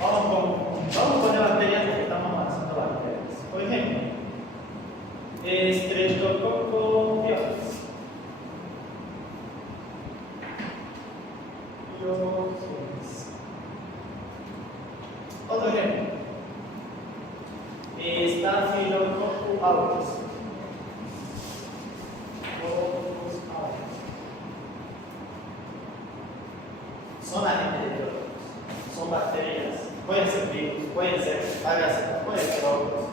vamos con las bacterias porque estamos avanzando bacterias. Por ejemplo, Streptococcus pyogenes. Otro ejemplo, Staphylococcus aureus. Son agentes etiológicos, son bacterias, pueden ser virus, pueden ser parásitos, pueden ser hongos.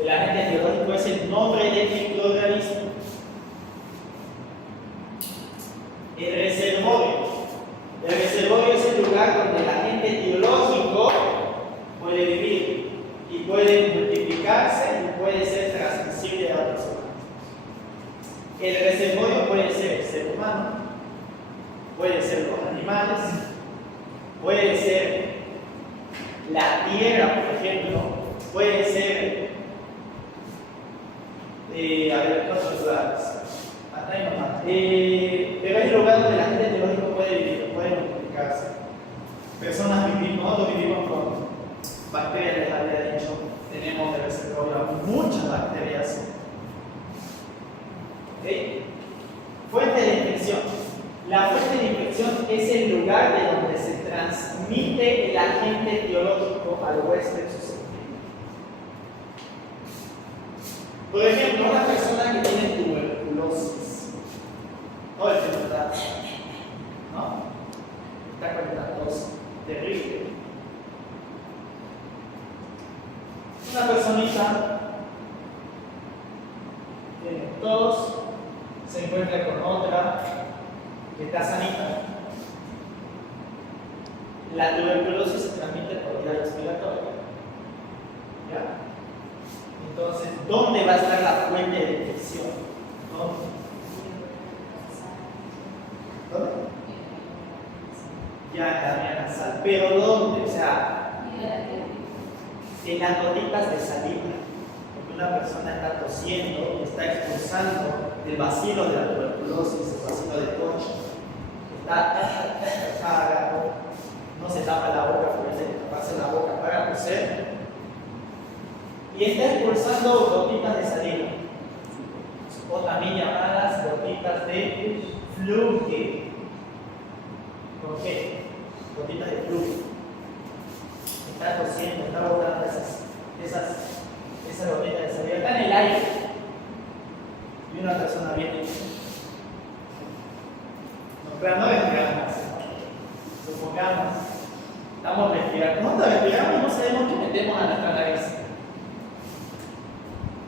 El agente etiológico es el nombre del microorganismo. El reservorio. El reservorio es el lugar donde el agente etiológico puede vivir y puede multiplicarse y puede ser transmisible a otros organismos. El reservorio puede ser el ser humano, puede ser los animales, puede ser la tierra, por ejemplo, puede ser, a ver, otros lugares. Hasta ahí nomás. Pero es el lugar donde el agente etiológico puede vivir, puede multiplicarse. Nosotros vivimos con bacterias, les había dicho, tenemos de reservorio muchas bacterias. ¿Okay? Fuente de infección. La fuente de infección es el lugar de donde se transmite el agente etiológico al huésped susceptible. Por ejemplo, una persona que tiene tuberculosis, todo el tiempo está, ¿no? Está con una tos terrible. Una personita tiene tos, se encuentra con otra que está sanita. La tuberculosis se transmite por vía respiratoria. ¿Ya? Entonces, ¿dónde va a estar la fuente de infección? ¿Dónde? Ya en la vía nasal. ¿Pero dónde? O sea, en las gotitas de saliva. Porque una persona está tosiendo y está expulsando el bacilo de la tuberculosis, el bacilo de Koch. Está agarrado. No se tapa la boca, porque se taparse la boca para toser. Y está expulsando gotitas de saliva, o también llamadas gotitas de flujo. ¿Por qué? Gotitas de flujo. Está tosiendo, está botando esas gotitas de saliva. Está en el aire. Y una persona viene. Pero no respiramos. Supongamos, estamos respirando. No respiramos y no sabemos qué metemos a nuestra nariz.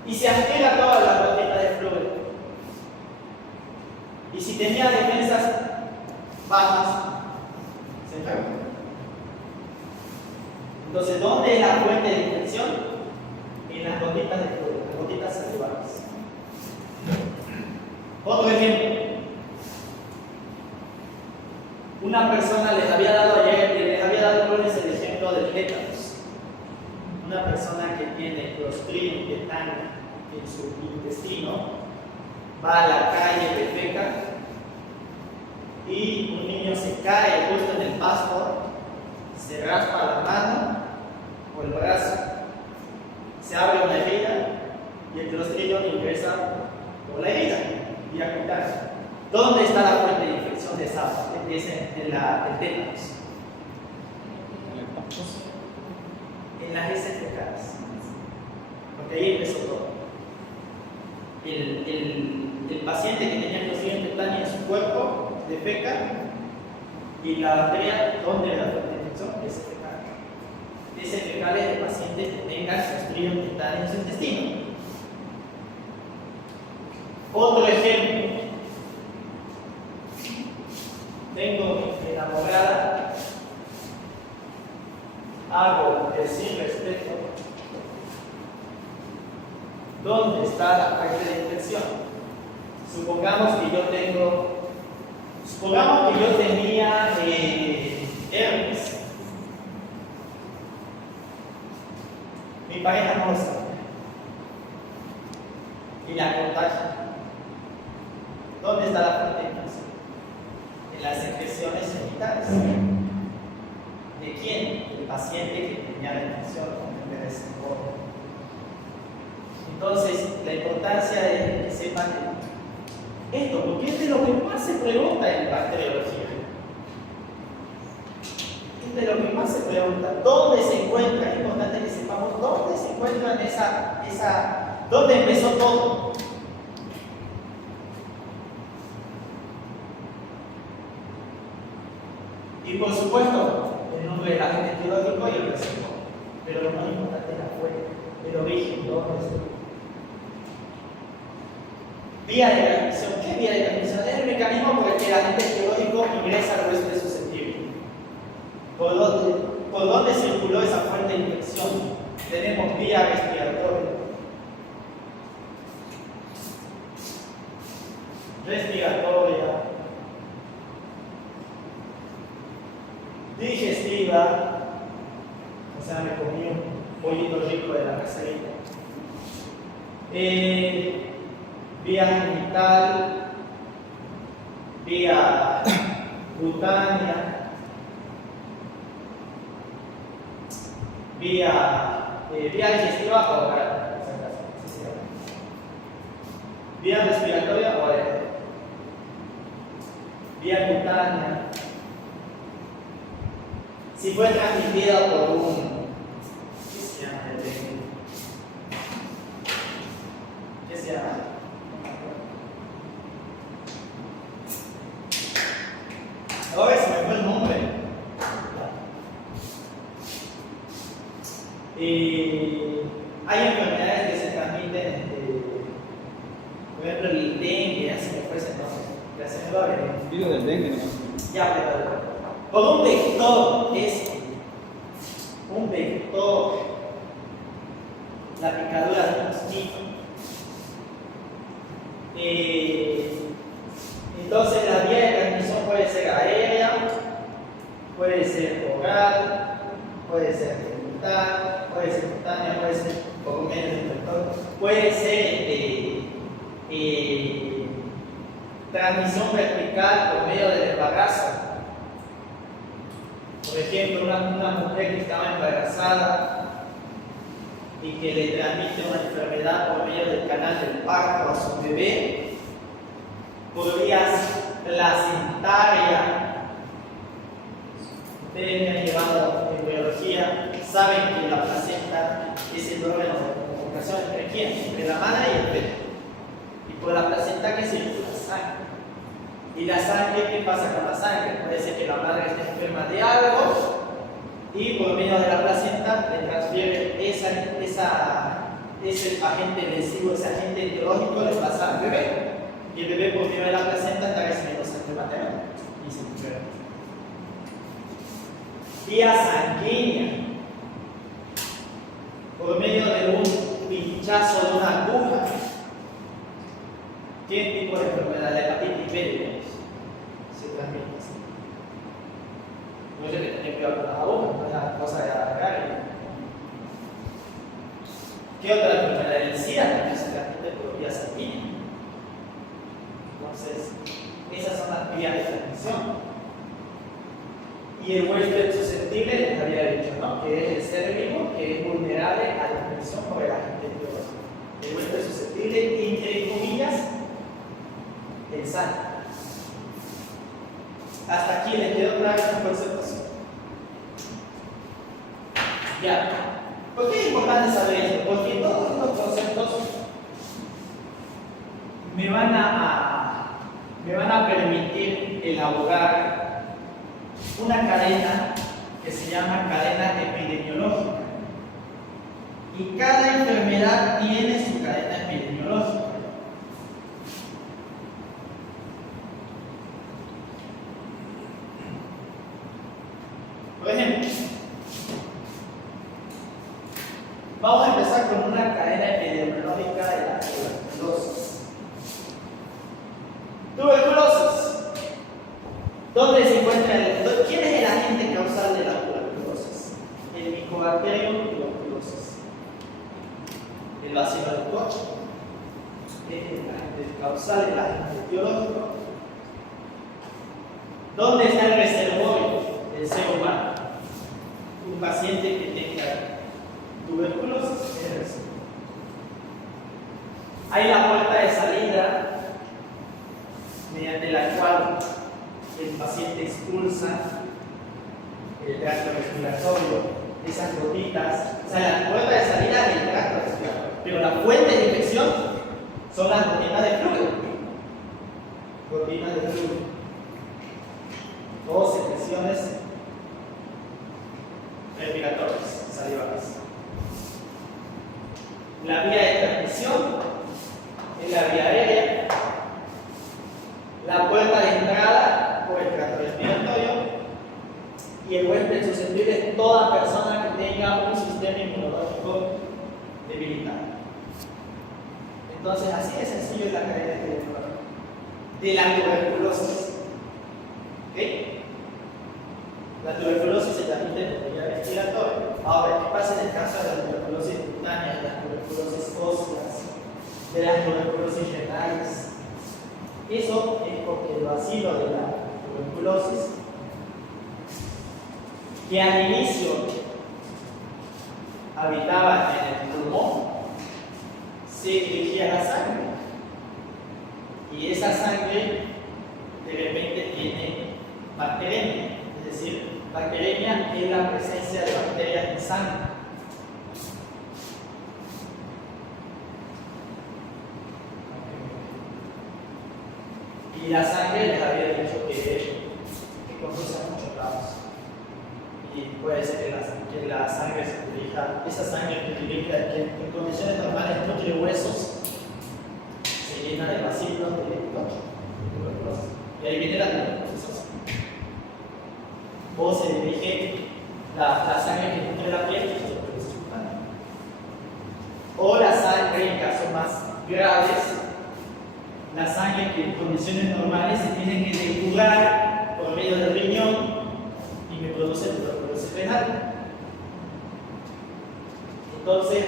Y se aspira toda la gotita de fluido. Y si tenía defensas bajas, se enferma. Entonces, ¿dónde es la fuente de infección? En las gotitas de fluido, las gotitas salivales. Otro ejemplo. Una persona les había dado el lunes el ejemplo del tétanos. Una persona que tiene Clostridium tetani en su intestino va a la calle, defeca y un niño se cae justo en el pasto, se raspa la mano o el brazo, se abre una herida y el Clostridium ingresa por la herida y a contar. ¿Dónde está la fuente de infección de esa del tétanos? En las heces fecales. Porque ahí empezó todo. El paciente que tenía Clostridium tetani en su cuerpo defeca y la bacteria, ¿dónde era la fuente de infección? Heces fecales. Heces fecales de pacientes que tengan Clostridium tetani en su intestino. Otro ejemplo. Tengo mi enamorada, hago el sin respeto. ¿Dónde está la fuente de infección? Supongamos que yo tenía herpes. Mi pareja no lo sabe. Y la contagia. ¿Dónde está la fuente de infección? En las infecciones genitales. ¿De quién? El paciente que tenía la infección con el desencodo. Entonces, la importancia de que sepan esto, porque es de lo que más se pregunta en bacteriología. Es de lo que más se pregunta. ¿Dónde se encuentra? Es importante que sepamos dónde se encuentra dónde empezó todo. Y por supuesto, el nombre del agente etiológico y el receptor. Pero lo más importante es la fuente, el origen, dónde está. Vía de transmisión. ¿Qué vía de transmisión? Es el mecanismo por el que el agente etiológico ingresa al huésped susceptible. ¿Por dónde circuló esa fuente de infección? Tenemos vía respiratoria. Digestiva. O sea, me comí un pollito rico de la caserita. Vía genital, vía cutánea, vía digestiva o oral, vía respiratoria o aérea, vía cutánea. Si fue transmitida por un, ¿qué se llama? se llama. Ahora se me fue el nombre. Hay enfermedades que se transmiten, por ejemplo, el dengue, ya se me fue ese nombre. Ya se me va a venir. Digo del dengue, ¿no? Ya, pero por un vector es un vector, la picadura de mosquito. Entonces la vía de transmisión puede ser aérea, puede ser oral, puede ser genital, puede ser cutánea, puede ser por medio del vector, puede ser transmisión vertical por medio del embarazo. Por ejemplo, una mujer que estaba embarazada y que le transmite una enfermedad por medio del canal del parto a su bebé, por vías placentarias. Ustedes me han llevado en biología, saben que la placenta es el órgano de comunicación entre quién, entre la madre y el bebé. Y por la placenta que circula sangre. Y la sangre, ¿qué pasa con la sangre? Puede ser que la madre esté enferma de algo y por medio de la placenta le transfiere ese agente lesivo, ese agente etiológico le pasa al bebé. Y el bebé por medio de la placenta está recibiendo sangre materna y se enferma. Vía sanguínea, por medio de un pinchazo de una aguja. ¿Qué tipo de enfermedad? La hepatitis B se transmite así. No sé que tener cuidado con las agujas, no es una cosa de agarrar. ¿Qué otra enfermedad? El SIDA también se transmite por vía sanguínea. Entonces, esas son las vías de transmisión. Y el huésped susceptible, les había dicho, ¿no? Que es el ser vivo que es vulnerable a la infección por el agente biológico. El huésped susceptible, entre comillas, el sano. Hasta aquí les quedó claro esta conceptos. Ya. ¿Por qué es importante saber esto? Porque todos estos conceptos me van a permitir elaborar una cadena que se llama cadena epidemiológica. Y cada enfermedad tiene su cadena epidemiológica. Por ejemplo, vamos a empezar con una cadena epidemiológica de la tuberculosis. Tuberculosis. ¿Dónde se encuentra quién es el agente causal de la tuberculosis? El Mycobacterium tuberculosis. El bacilo de Koch es el agente causal, el agente etiológico. ¿Dónde está el reservorio del ser humano? Un paciente que tenga tuberculosis es el reservorio. Hay la puerta de salida mediante la cual el paciente expulsa el tracto respiratorio, esas gotitas, o sea, la puerta de salida es el tracto respiratorio, pero la fuente de infección son las gotitas de fluido. Gotitas de fluido. O secreciones respiratorias, salivales. La vía de transmisión es la vía aérea. La puerta de entrada por el tracto respiratorio y el huésped susceptible es toda persona que tenga un sistema inmunológico debilitado. Entonces, así de sencillo es la cadena de la tuberculosis. ¿Okay? La tuberculosis se transmite por vía respiratoria. Ahora, ¿qué pasa en el caso de la tuberculosis cutánea, de las tuberculosis óseas, de las tuberculosis renales? Eso es porque el bacilo de la tuberculosis, que al inicio habitaba en el pulmón, se dirigía a la sangre. Y esa sangre de repente tiene bacteremia, es decir, bacteremia es la presencia de bacterias en sangre. Y la sangre les había dicho que conduce a muchos lados. Y puede ser que la sangre se dirija, esa sangre que dirija, que en condiciones normales nutre huesos, se llena de bacilos de tuberculosis. Y ahí viene la tuberculosis. O se dirige la sangre que nutre la piel, o la sangre, en casos más graves, la sangre que en condiciones normales se tiene que depurar por medio del riñón y me produce tuberculosis renal. Entonces,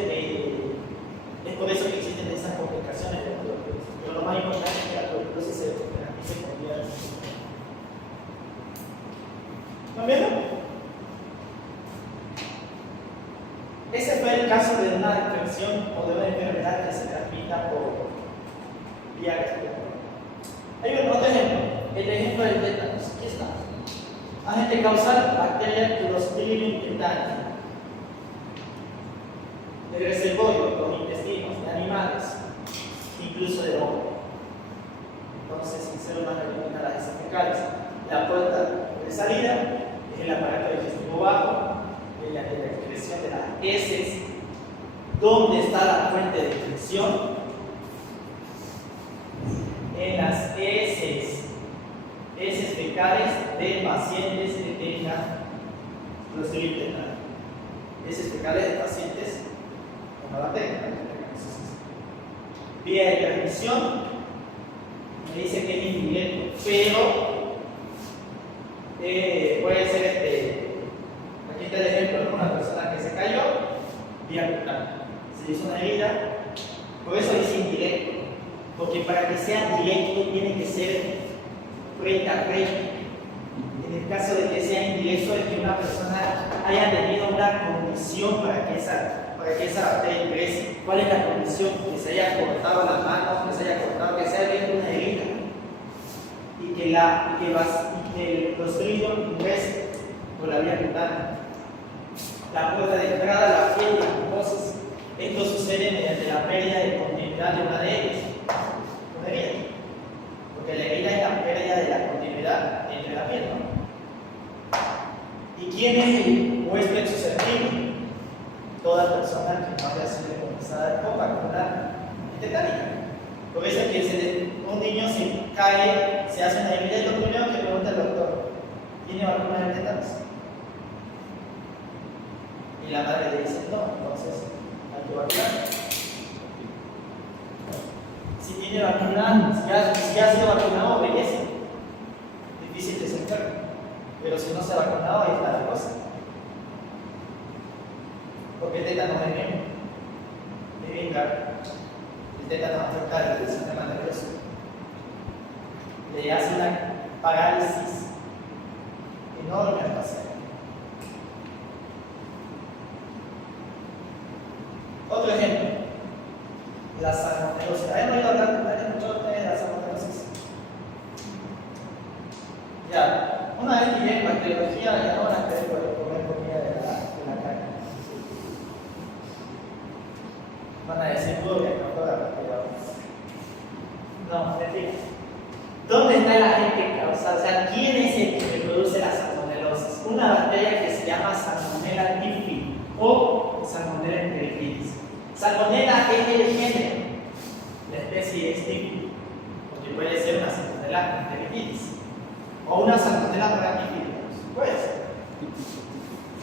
es por eso que existen esas complicaciones de la tuberculosis. Pero lo más importante es que la tuberculosis se convierte. ¿No vieron? Ese fue el caso de una infección o de una enfermedad que se transmita por vía respiratoria. Hay otro ejemplo, el ejemplo del tétanos. Aquí está. Agente causal, bacteria Clostridium tetani. El reservorio, los intestinos de animales, incluso de hombres. Entonces, sin ser humanos elimina las heces fecales. La puerta de salida es el aparato digestivo bajo, mediante la excreción de las heces. ¿Dónde está la fuente de excreción? En las heces fecales de pacientes que tengan Clostridium tetani. Heces fecales de pacientes con la bacteria. Vía de transmisión, me dice que es indirecto, pero puede ser aquí está el ejemplo de una persona que se cayó, vía bucal, se hizo una herida, por eso es indirecto, porque para que sea directo tiene que ser frente a frente. En el caso de que sea indirecto, es que una persona haya tenido una condición para que esa bacteria ingrese. ¿Cuál es la condición? Que se haya cortado la mano, que se haya cortado, que se haya abierto una herida y que el Clostridium ingrese por la vía cutánea. La puerta de entrada a la piel y las mucosas. Esto sucede mediante la pérdida de continuidad de una de ellas. Una herida. Porque la herida es la pérdida de la continuidad entre la piel, ¿no? ¿Y quién es el huésped susceptible? Toda persona que no haya sido comenzada con vacuna tetánica. Por eso es que un niño se cae, se hace una herida y lo primero que pregunta el doctor: ¿tiene vacuna de tétanos? Y la madre le dice: no, entonces hay que vacunar. Si tiene vacuna, si ya ha sido vacunado, belleza. Difícil de ser enfermo. Pero si no se ha vacunado, ahí está la cosa. Porque el tétano es bien grave. El tétano afecta el sistema nervioso. Le hace una parálisis enorme al paciente. Otro ejemplo, la salmonelosis. ¿Han oído hablar de la salmonelosis? Ya, una vez que en bacteriología ya no van a querer comer comida de la carne. Van a decir puro que no la bacteria. No, en fin. ¿Dónde está el agente causal? O sea, ¿quién es el que produce la salmonelosis? Una bacteria que se llama Salmonella typhi o Salmonella enterovirus. Salmonella es el género, la especie es typhi, porque puede ser una Salmonella enterovirus o una Salmonella brachyvirus. Puede ser.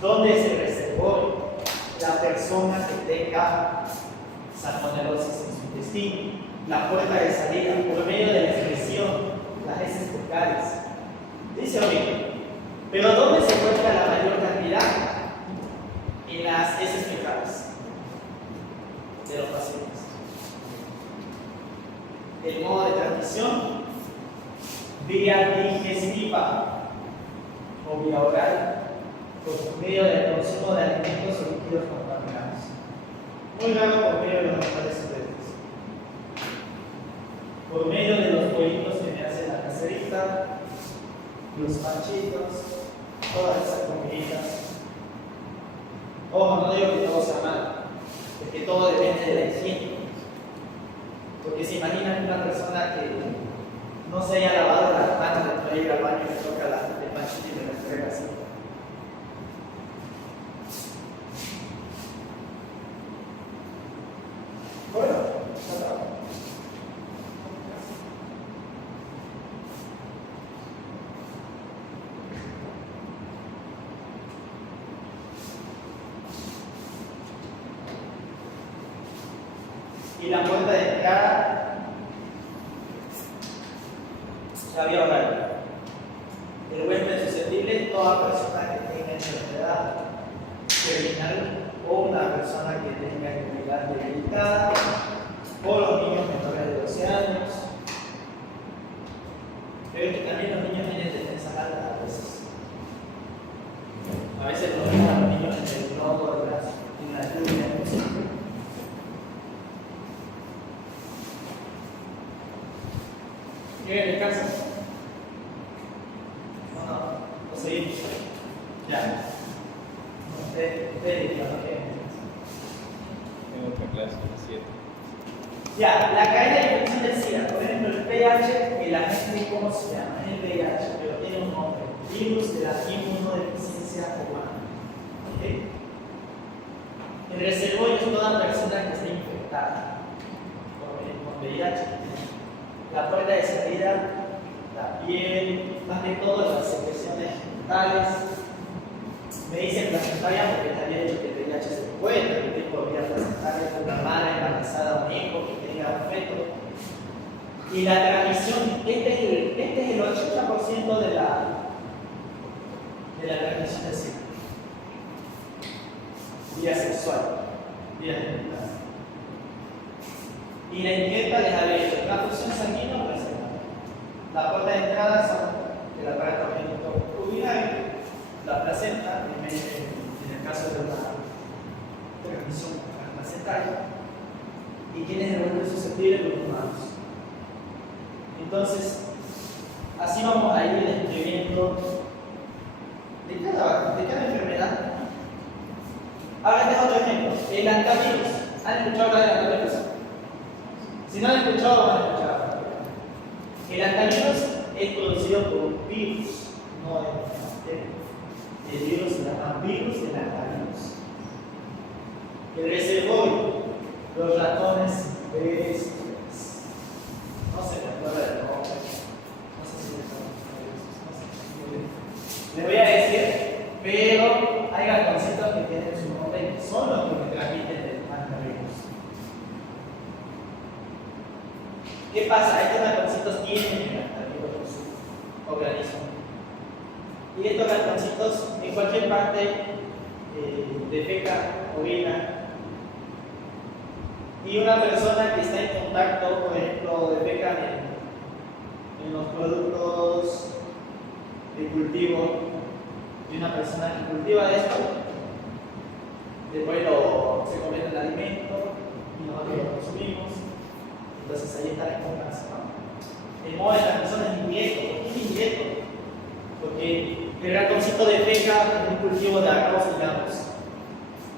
¿Dónde es el reservorio? La persona que tenga salmonelosis en su intestino, la puerta de salida por medio de la excreción, las heces fecales. Dice hoy, pero ¿dónde se encuentra la mayor cantidad? En las heces fecales de los pacientes. El modo de transmisión, vía digestiva o vía oral, por medio del consumo de alimentos o líquidos contaminados. Muy raro por medio de los animales silvestres. Por medio de los pollitos que me hacen la caserita, los panchitos, todas esas comiditas. Ojo, no digo que todo sea malo, es que todo depende de la higiene. Porque se imaginan una persona que no se haya lavado entrada la vía oral. El huésped susceptible es toda persona que tenga enfermedad terminal o una persona que tenga enfermedad debilitada o los niños menores de 12 años. Pero es que también los niños tienen defensas altas a veces. A veces no vemos a los niños en el nodo, en la lluvia, etc. ¿Quieren descansar? No seguimos. Ya. Ustedes digan, ¿no? Tengo otra clase a las 7. Ya, la cadena de infección del SIDA, por ejemplo, el VIH, el agente, ¿cómo se llama? Es el VIH, pero tiene un nombre: virus de la inmunodeficiencia humana. ¿Okay? El reservorio es toda persona que esté infectada con VIH. La puerta de salida, la piel, más de todo las secreciones genitales. Me dicen placentaria porque te había dicho que el VIH se puede transmitir por vía placentaria con una madre embarazada o un hijo que tenga un feto. Y la transmisión, este es el 80% de la transmisión del SIDA. Vía sexual, vía genital. Y la indirecta les había dicho transfusión sanguínea o placenta. La puerta de entrada son el aparato genitourinario, la placenta, en el caso de una transmisión placentaria, y quién es el huésped susceptible, los humanos. Entonces, así vamos a ir describiendo de cada enfermedad. Ahora este es otro ejemplo, el hantavirus. ¿Han escuchado hablar del hantavirus? Si no han escuchado, van a escuchar. El hantavirus es producido por un virus, no es una bacteria. El virus se llama virus del hantavirus. El reservorio, los ratones bestias. No se me acuerda del nombre. No sé si le voy a decir, pero hay ratoncitos que tienen su nombre y son los que transmiten el hantavirus. ¿Qué pasa? Estos ratoncitos tienen el hantavirus en su organismo. Y estos ratoncitos en cualquier parte defecan, orinan. Y una persona que está en contacto, por ejemplo, defecan en los productos de cultivo de una persona que cultiva esto, después se convierte en alimento y nosotros lo consumimos. Entonces ahí está la contaminación. El modo de transmisión es indirecto. ¿Por qué es indirecto? Porque el ratoncito defeca en un cultivo de arroz, digamos,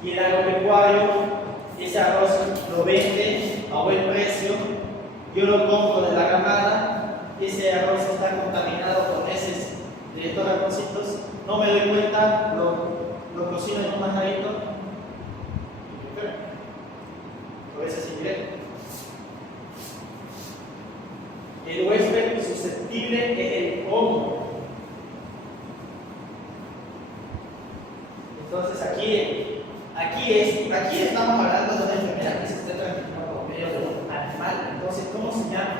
y el agropecuario ese arroz lo vende a buen precio, yo lo compro de la camada, ese arroz está contaminado con heces de estos ratoncitos, no me doy cuenta, lo cocino en un manjarito y me enfermo. Por eso es indirecto. El huésped susceptible es el hongo. Entonces aquí estamos hablando de una enfermedad que se está transmitiendo por medio de un animal. Entonces, ¿cómo se llama?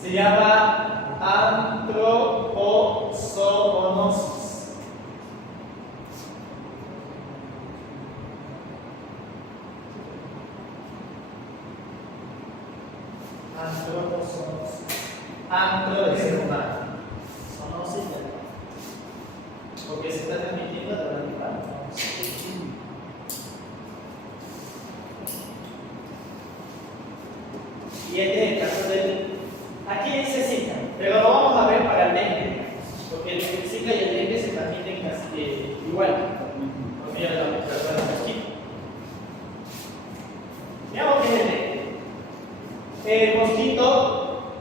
Se llama antropozoonosis. Antropozoonosis. Antro de ser humano. Zoonosis de animal. Porque se está transmitiendo de un animal. Y este es el caso del. Aquí dice Zika, pero lo vamos a ver para el dengue, porque el Zika y el dengue se transmiten casi igual, por medio de la mezcla del mosquito. Veamos qué es el dengue. El mosquito,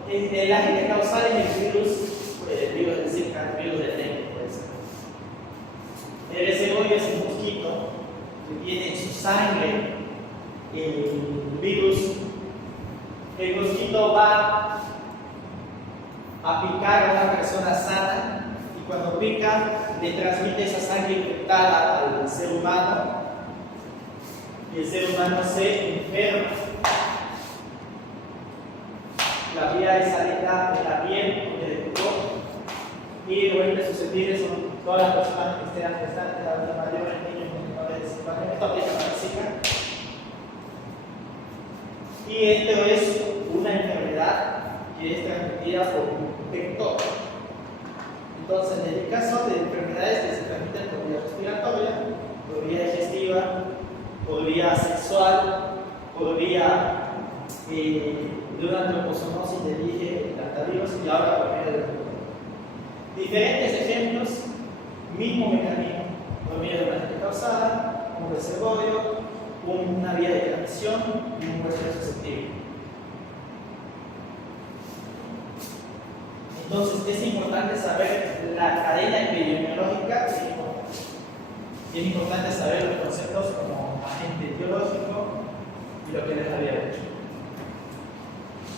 el agente causal es el virus del Zika, el virus del dengue, puede ser. El reservorio es el mosquito que tiene en su sangre el virus. El mosquito va a picar a una persona sana y cuando pica le transmite esa sangre infectada al ser humano y el ser humano se enferma. la vía de salida de la piel donde le tocó, y golpes susceptibles son todas las personas que estén gestantes, adultos mayores, niños menores de 5 años. Esto aplica para la física. Y esto es una enfermedad que es transmitida por un vector. Entonces, en el caso de enfermedades que se transmiten por vía respiratoria, por vía digestiva, por vía sexual, por vía de una antroposomosis de origen lactavirus y ahora por medio del vector. Diferentes ejemplos, mismo mecanismo, por medio de una agente causada, un reservorio, una vía de transmisión y un huésped susceptible. Entonces, es importante saber la cadena epidemiológica, es importante saber los conceptos como agente etiológico y lo que les había dicho.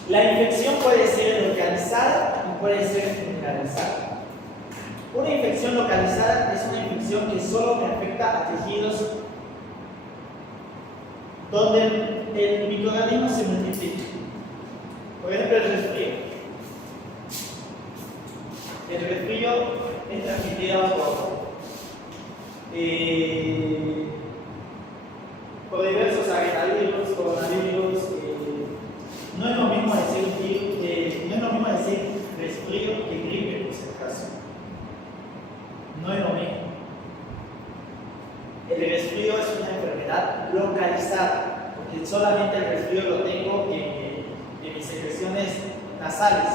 La infección puede ser localizada y puede ser generalizada. Una infección localizada es una infección que solo me afecta a tejidos donde el microorganismo se multiplica. Por ejemplo, el resfrío. El resfrío es transmitido por diversos arenavirus, coronavirus. No es lo mismo decir resfrío que gripe, por si acaso. No es lo mismo. El resfrío es una enfermedad localizada, porque solamente el resfrío lo tengo en mis secreciones nasales.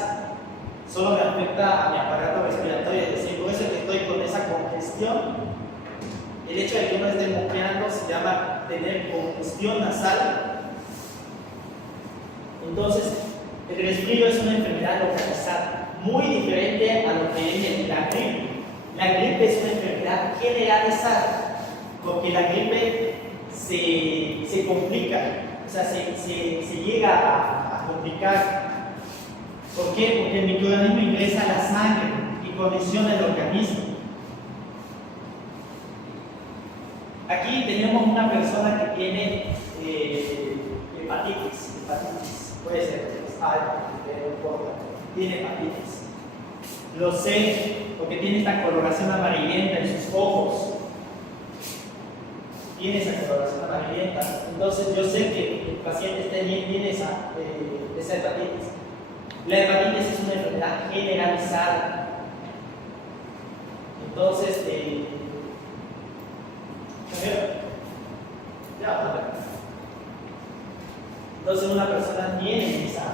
Solo me afecta a mi aparato respiratorio, es decir, por eso que estoy con esa congestión. El hecho de que uno esté moqueando se llama tener congestión nasal. Entonces, el resfrío es una enfermedad localizada, muy diferente a lo que es la gripe. La gripe es una enfermedad generalizada, porque la gripe se complica, o sea, se llega a complicar. ¿Por qué? Porque el microorganismo ingresa a la sangre y condiciona el organismo. Aquí tenemos una persona que tiene hepatitis, puede ser no importa, tiene hepatitis. Lo sé porque tiene esta coloración amarillenta en sus ojos. Tiene esa coloración amarillenta. Entonces yo sé que el paciente tiene esa hepatitis. La hepatitis es una enfermedad generalizada. Entonces, entonces una persona tiene esa.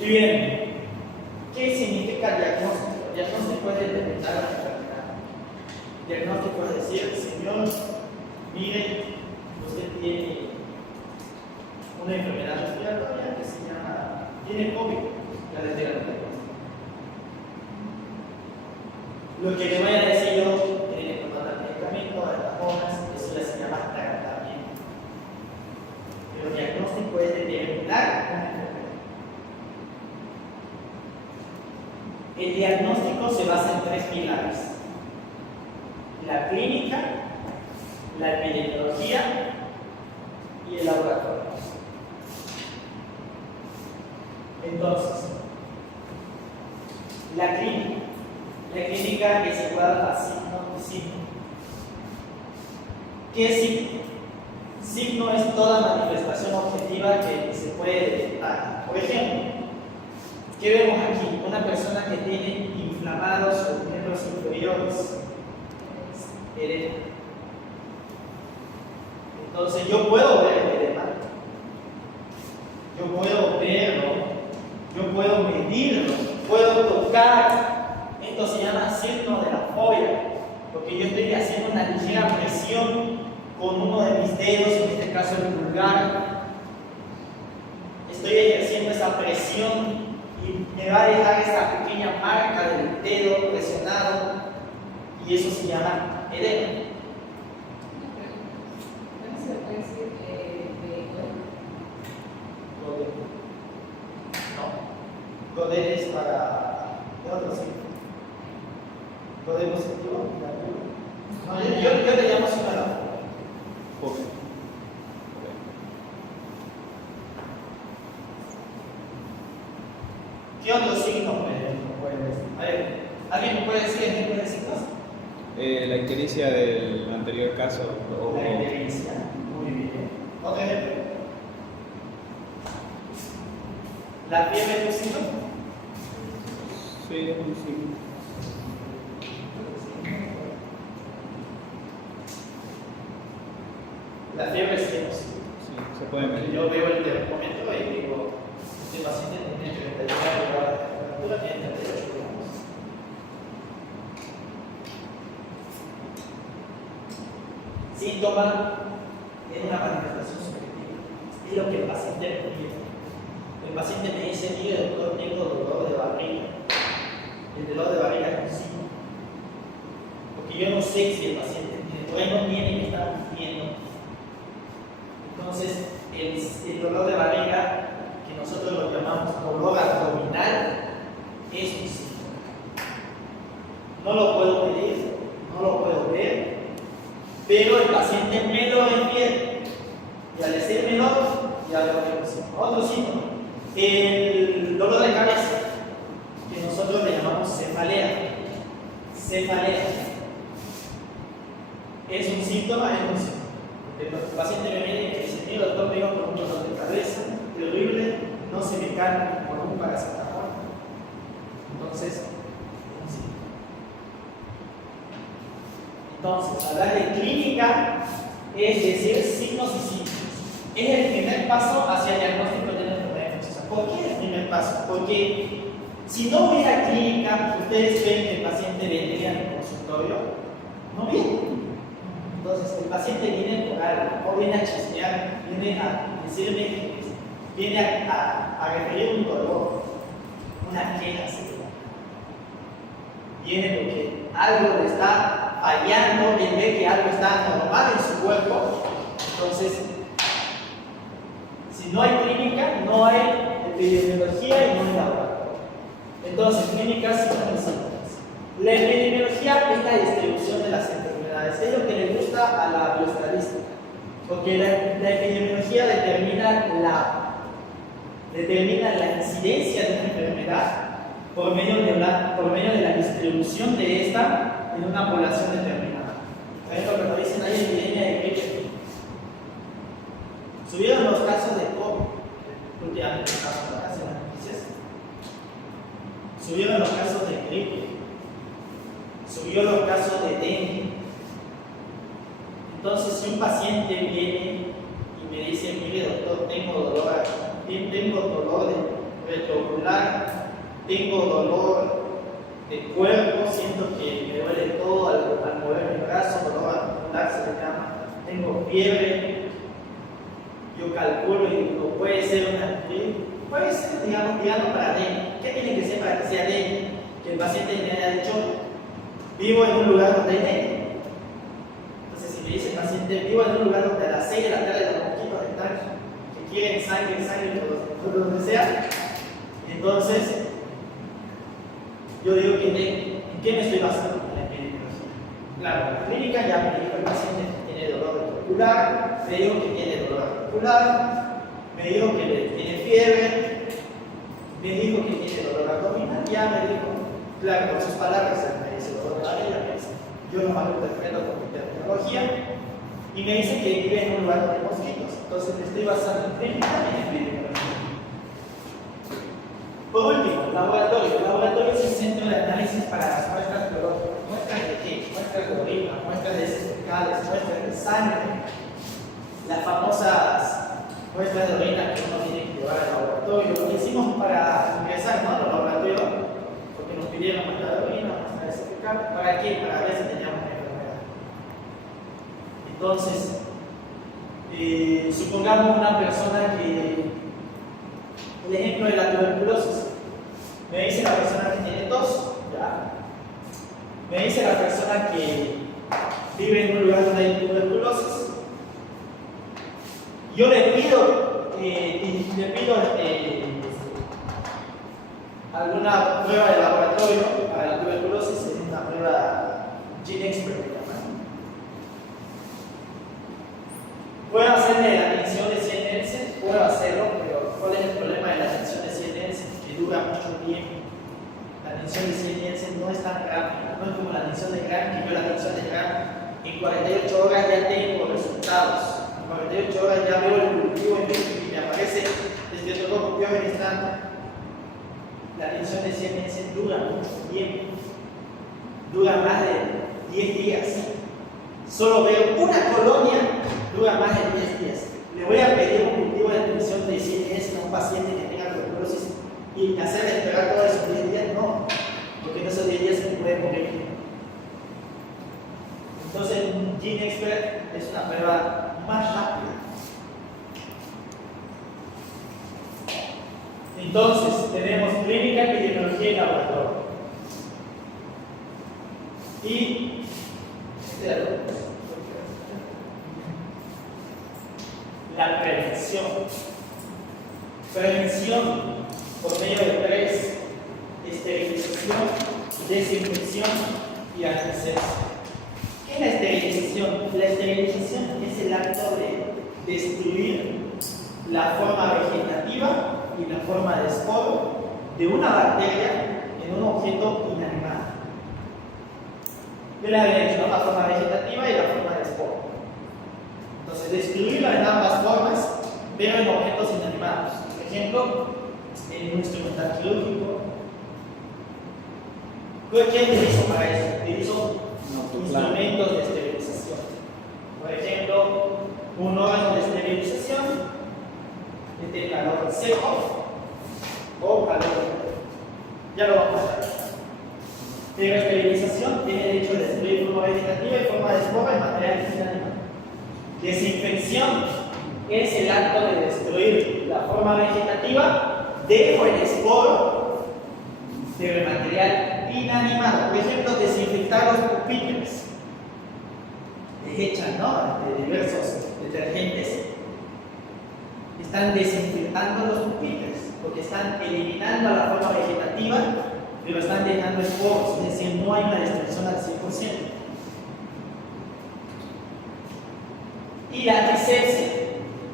Y bien, ¿qué significa diagnóstico? Diagnóstico es determinar la enfermedad. Diagnóstico es decir, señor, mire, usted tiene una enfermedad respiratoria que se llama, tiene COVID, ya les digo el diagnóstico. Lo que le voy a decir yo, tiene que tomar el medicamento, las hormonas, eso ya se llama tratamiento. Pero el diagnóstico es determinar una enfermedad. El diagnóstico se basa en 3 pilares: la clínica, la epidemiología y el laboratorio. Entonces, la clínica es igual a signo y signo. ¿Qué es signo? Signo es toda manifestación objetiva que se puede detectar. Por ejemplo, ¿qué vemos aquí? Una persona que tiene inflamados sus miembros inferiores, edema. Entonces yo puedo ver el edema, yo puedo verlo, yo puedo medirlo, puedo tocar. Esto se llama signo de la fobia, porque yo estoy haciendo una ligera presión con uno de mis dedos, en este caso el pulgar. Estoy ejerciendo esa presión y me va a dejar esta pequeña marca del dedo presionado, y eso se llama edema. ¿No se puede decir No, Godet es para de otro signo. ¿Podemos activar? No, yo le llamo separador. Joven. ¿Qué otro signo pueden decir? A ver, ¿alguien me puede decir el tipo de signos? La ictericia del anterior caso. La ictericia. Muy bien. Otro ejemplo. ¿La fiebre es un signo? Sí, es un signo. La fiebre sí es un signo. Sí, se puede medir. Yo veo el termómetro y digo, este paciente tiene 39 grados de temperatura, tiene 38 grados. Síntoma es una manifestación subjetiva, es lo que el paciente me pide. El paciente me dice, mire doctor, tengo dolor de barriga. El dolor de barriga es un signo. Porque yo no sé si el paciente tiene, todavía no tiene y me está mintiendo. Entonces, el dolor de barriga, que nosotros lo llamamos dolor abdominal, es un signo. No lo puedo medir, no lo puedo ver, pero el paciente me lo refiere. Y al decírmelo, ya veo que es un signo. Otro signo, el dolor de cabeza, que nosotros le llamamos cefalea. Cefalea. ¿Es un síntoma? Es un síntoma. El paciente me viene y me dice, mira doctor, vengo con un dolor de cabeza terrible, no se me calma con un paracetamol. Entonces, un síntoma. Entonces, hablar de clínica es decir signos y síntomas. Es el primer paso hacia el diagnóstico de la enfermedad infecciosa. ¿Por qué es el primer paso? Porque si no hubiera clínica, ustedes ven que el paciente vendría en el consultorio, no viene. Entonces, el paciente viene por algo, o viene a chismear, viene a decirme, viene a referir un dolor, una queja, viene porque algo le está fallando, él ve que algo está normal en su cuerpo. Entonces, si no hay clínica, no hay epidemiología y no hay laboratorio. Entonces, clínica sí son síntomas. La epidemiología es la distribución de las enfermedades, es lo que le gusta a la bioestadística, porque la epidemiología determina la incidencia de una enfermedad por medio de la distribución de esta en una población determinada. Por ejemplo, cuando dicen hay epidemia de gripe, subieron los casos de COVID, últimamente estamos en las noticias, subieron los casos de gripe, subió los casos de dengue. Entonces, si un paciente viene y me dice, mire doctor, tengo dolor de retroocular, tengo dolor de cuerpo, siento que me duele todo al mover mi brazo, dolor articular se le llama, tengo fiebre, yo calculo y digo, puede ser una gripe, puede ser, digamos, para dengue. ¿Qué tiene que ser para que sea dengue? Que el paciente me haya dicho, vivo en un lugar donde hay dengue. Entonces, si me dice el paciente, vivo en un lugar donde a las 6 de la tarde los mosquitos están que quieren sangre, por donde sea, entonces yo digo que ¿en qué me estoy basando? En la epidemiología. Claro, en la clínica ya me dijo el paciente que tiene dolor articular, me dijo que tiene dolor articular, me dijo que tiene fiebre, me dijo que tiene dolor abdominal, ya me dijo, claro, con sus palabras, me dice dolor de barriga, me dice, yo no me lo interpreto con mi terminología, y me dice que vive en un lugar donde hay mosquitos, entonces me estoy basando en clínica y en epidemiología. Por último, laboratorio. El laboratorio es el centro de análisis para las muestras biológicas. ¿Muestras de qué? Muestras de orina, muestras de heces fecales, muestras de sangre. Las famosas muestras de orina que uno tiene que llevar al laboratorio. Lo hicimos para ingresar, ¿no? Al laboratorio, porque nos pidieron muestra de orina, muestra de heces fecales. ¿Para qué? Para ver si teníamos una enfermedad. Entonces, supongamos una persona que, el ejemplo de la tuberculosis, me dice la persona que tiene tos, ¿ya? Me dice la persona que vive en un lugar donde hay tuberculosis. Yo le pido alguna prueba de laboratorio para la tuberculosis, es una prueba hacerme la tensión de 100 Nelson, puedo hacerlo, pero ¿cuál es el problema de la tensión de 100 Nelson? Que dura mucho tiempo. La tensión de 100 Nelson no es tan rápida, no es como la tensión de Gram, que yo la tensión de Gram en 48 horas ya tengo resultados. En 48 horas ya veo el cultivo y me aparece desde otro grupo registrando. La tensión de 100 Nelson dura mucho tiempo, dura más de 10 días. Solo veo una colonia, dura más de 10 días. Le voy a pedir un cultivo de tensión de 100 Nelson a un paciente que tenga tuberculosis y hacerle esperar todos esos 10 días, no, porque en esos 10 días se puede morir. Entonces, un GeneXpert es una prueba más rápida. Entonces, tenemos clínica, epidemiología y laboratorio. Y la prevención. Prevención por medio de 3: esterilización, desinfección y antisepsia. ¿Qué es la esterilización? La esterilización es el acto de destruir la forma vegetativa y la forma de esporo de una bacteria en un objeto inanimado. Yo les había dicho, ¿no?, la forma vegetativa y la forma de esporo. Entonces, destruirla en ambas formas, pero en objetos inanimados. Por ejemplo, en un instrumental quirúrgico. ¿Quién utilizo para eso? Utilizo instrumentos de esterilización. Por ejemplo, un órgano de esterilización de calor seco o calor húmedo. Ya lo vamos a ver. Pero esterilización tiene el hecho de destruir forma vegetativa y forma de esporo en material inanimado. Desinfección es el acto de destruir la forma vegetativa de o el esporo del material inanimado. Por ejemplo, desinfectar los pupitres. Les echan, ¿no?, de diversos detergentes. Están desinfectando los pupitres porque están eliminando la forma vegetativa, pero están dejando esporos, es decir, no hay una destrucción al 100%. Y la antisepsia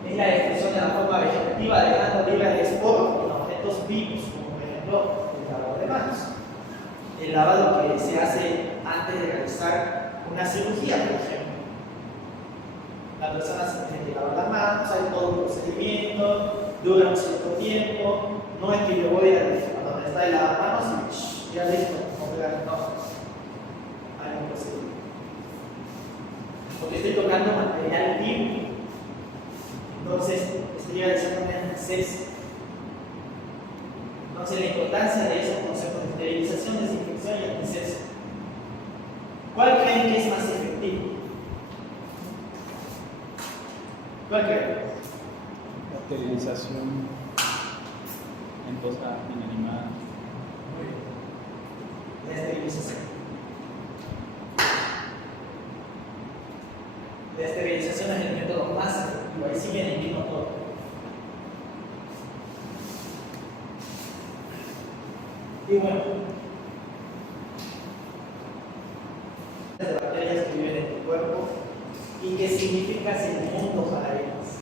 es la destrucción de la forma vegetativa, dejando libre el esporo en objetos vivos, como por ejemplo el lavado de manos. El lavado que se hace antes de realizar una cirugía, por ejemplo. La persona se tiene que lavar las manos, hay todo un procedimiento, dura un cierto tiempo. No es que yo voy a donde está el lavamanos y ya listo, no, hay un procedimiento. Porque estoy tocando material vivo. Entonces, estoy realizando una antisepsia. Entonces, la importancia de esos conceptos de esterilización, desinfección y antisepsia. ¿Cuál creen que es más efectivo? ¿Cuál creen? La esterilización en cosa inanimada. Muy bien. La esterilización. La esterilización es el método más efectivo. Ahí sí viene el mismo todo. Y bueno, de bacterias que viven en tu cuerpo y qué significa ese mundo para ellos.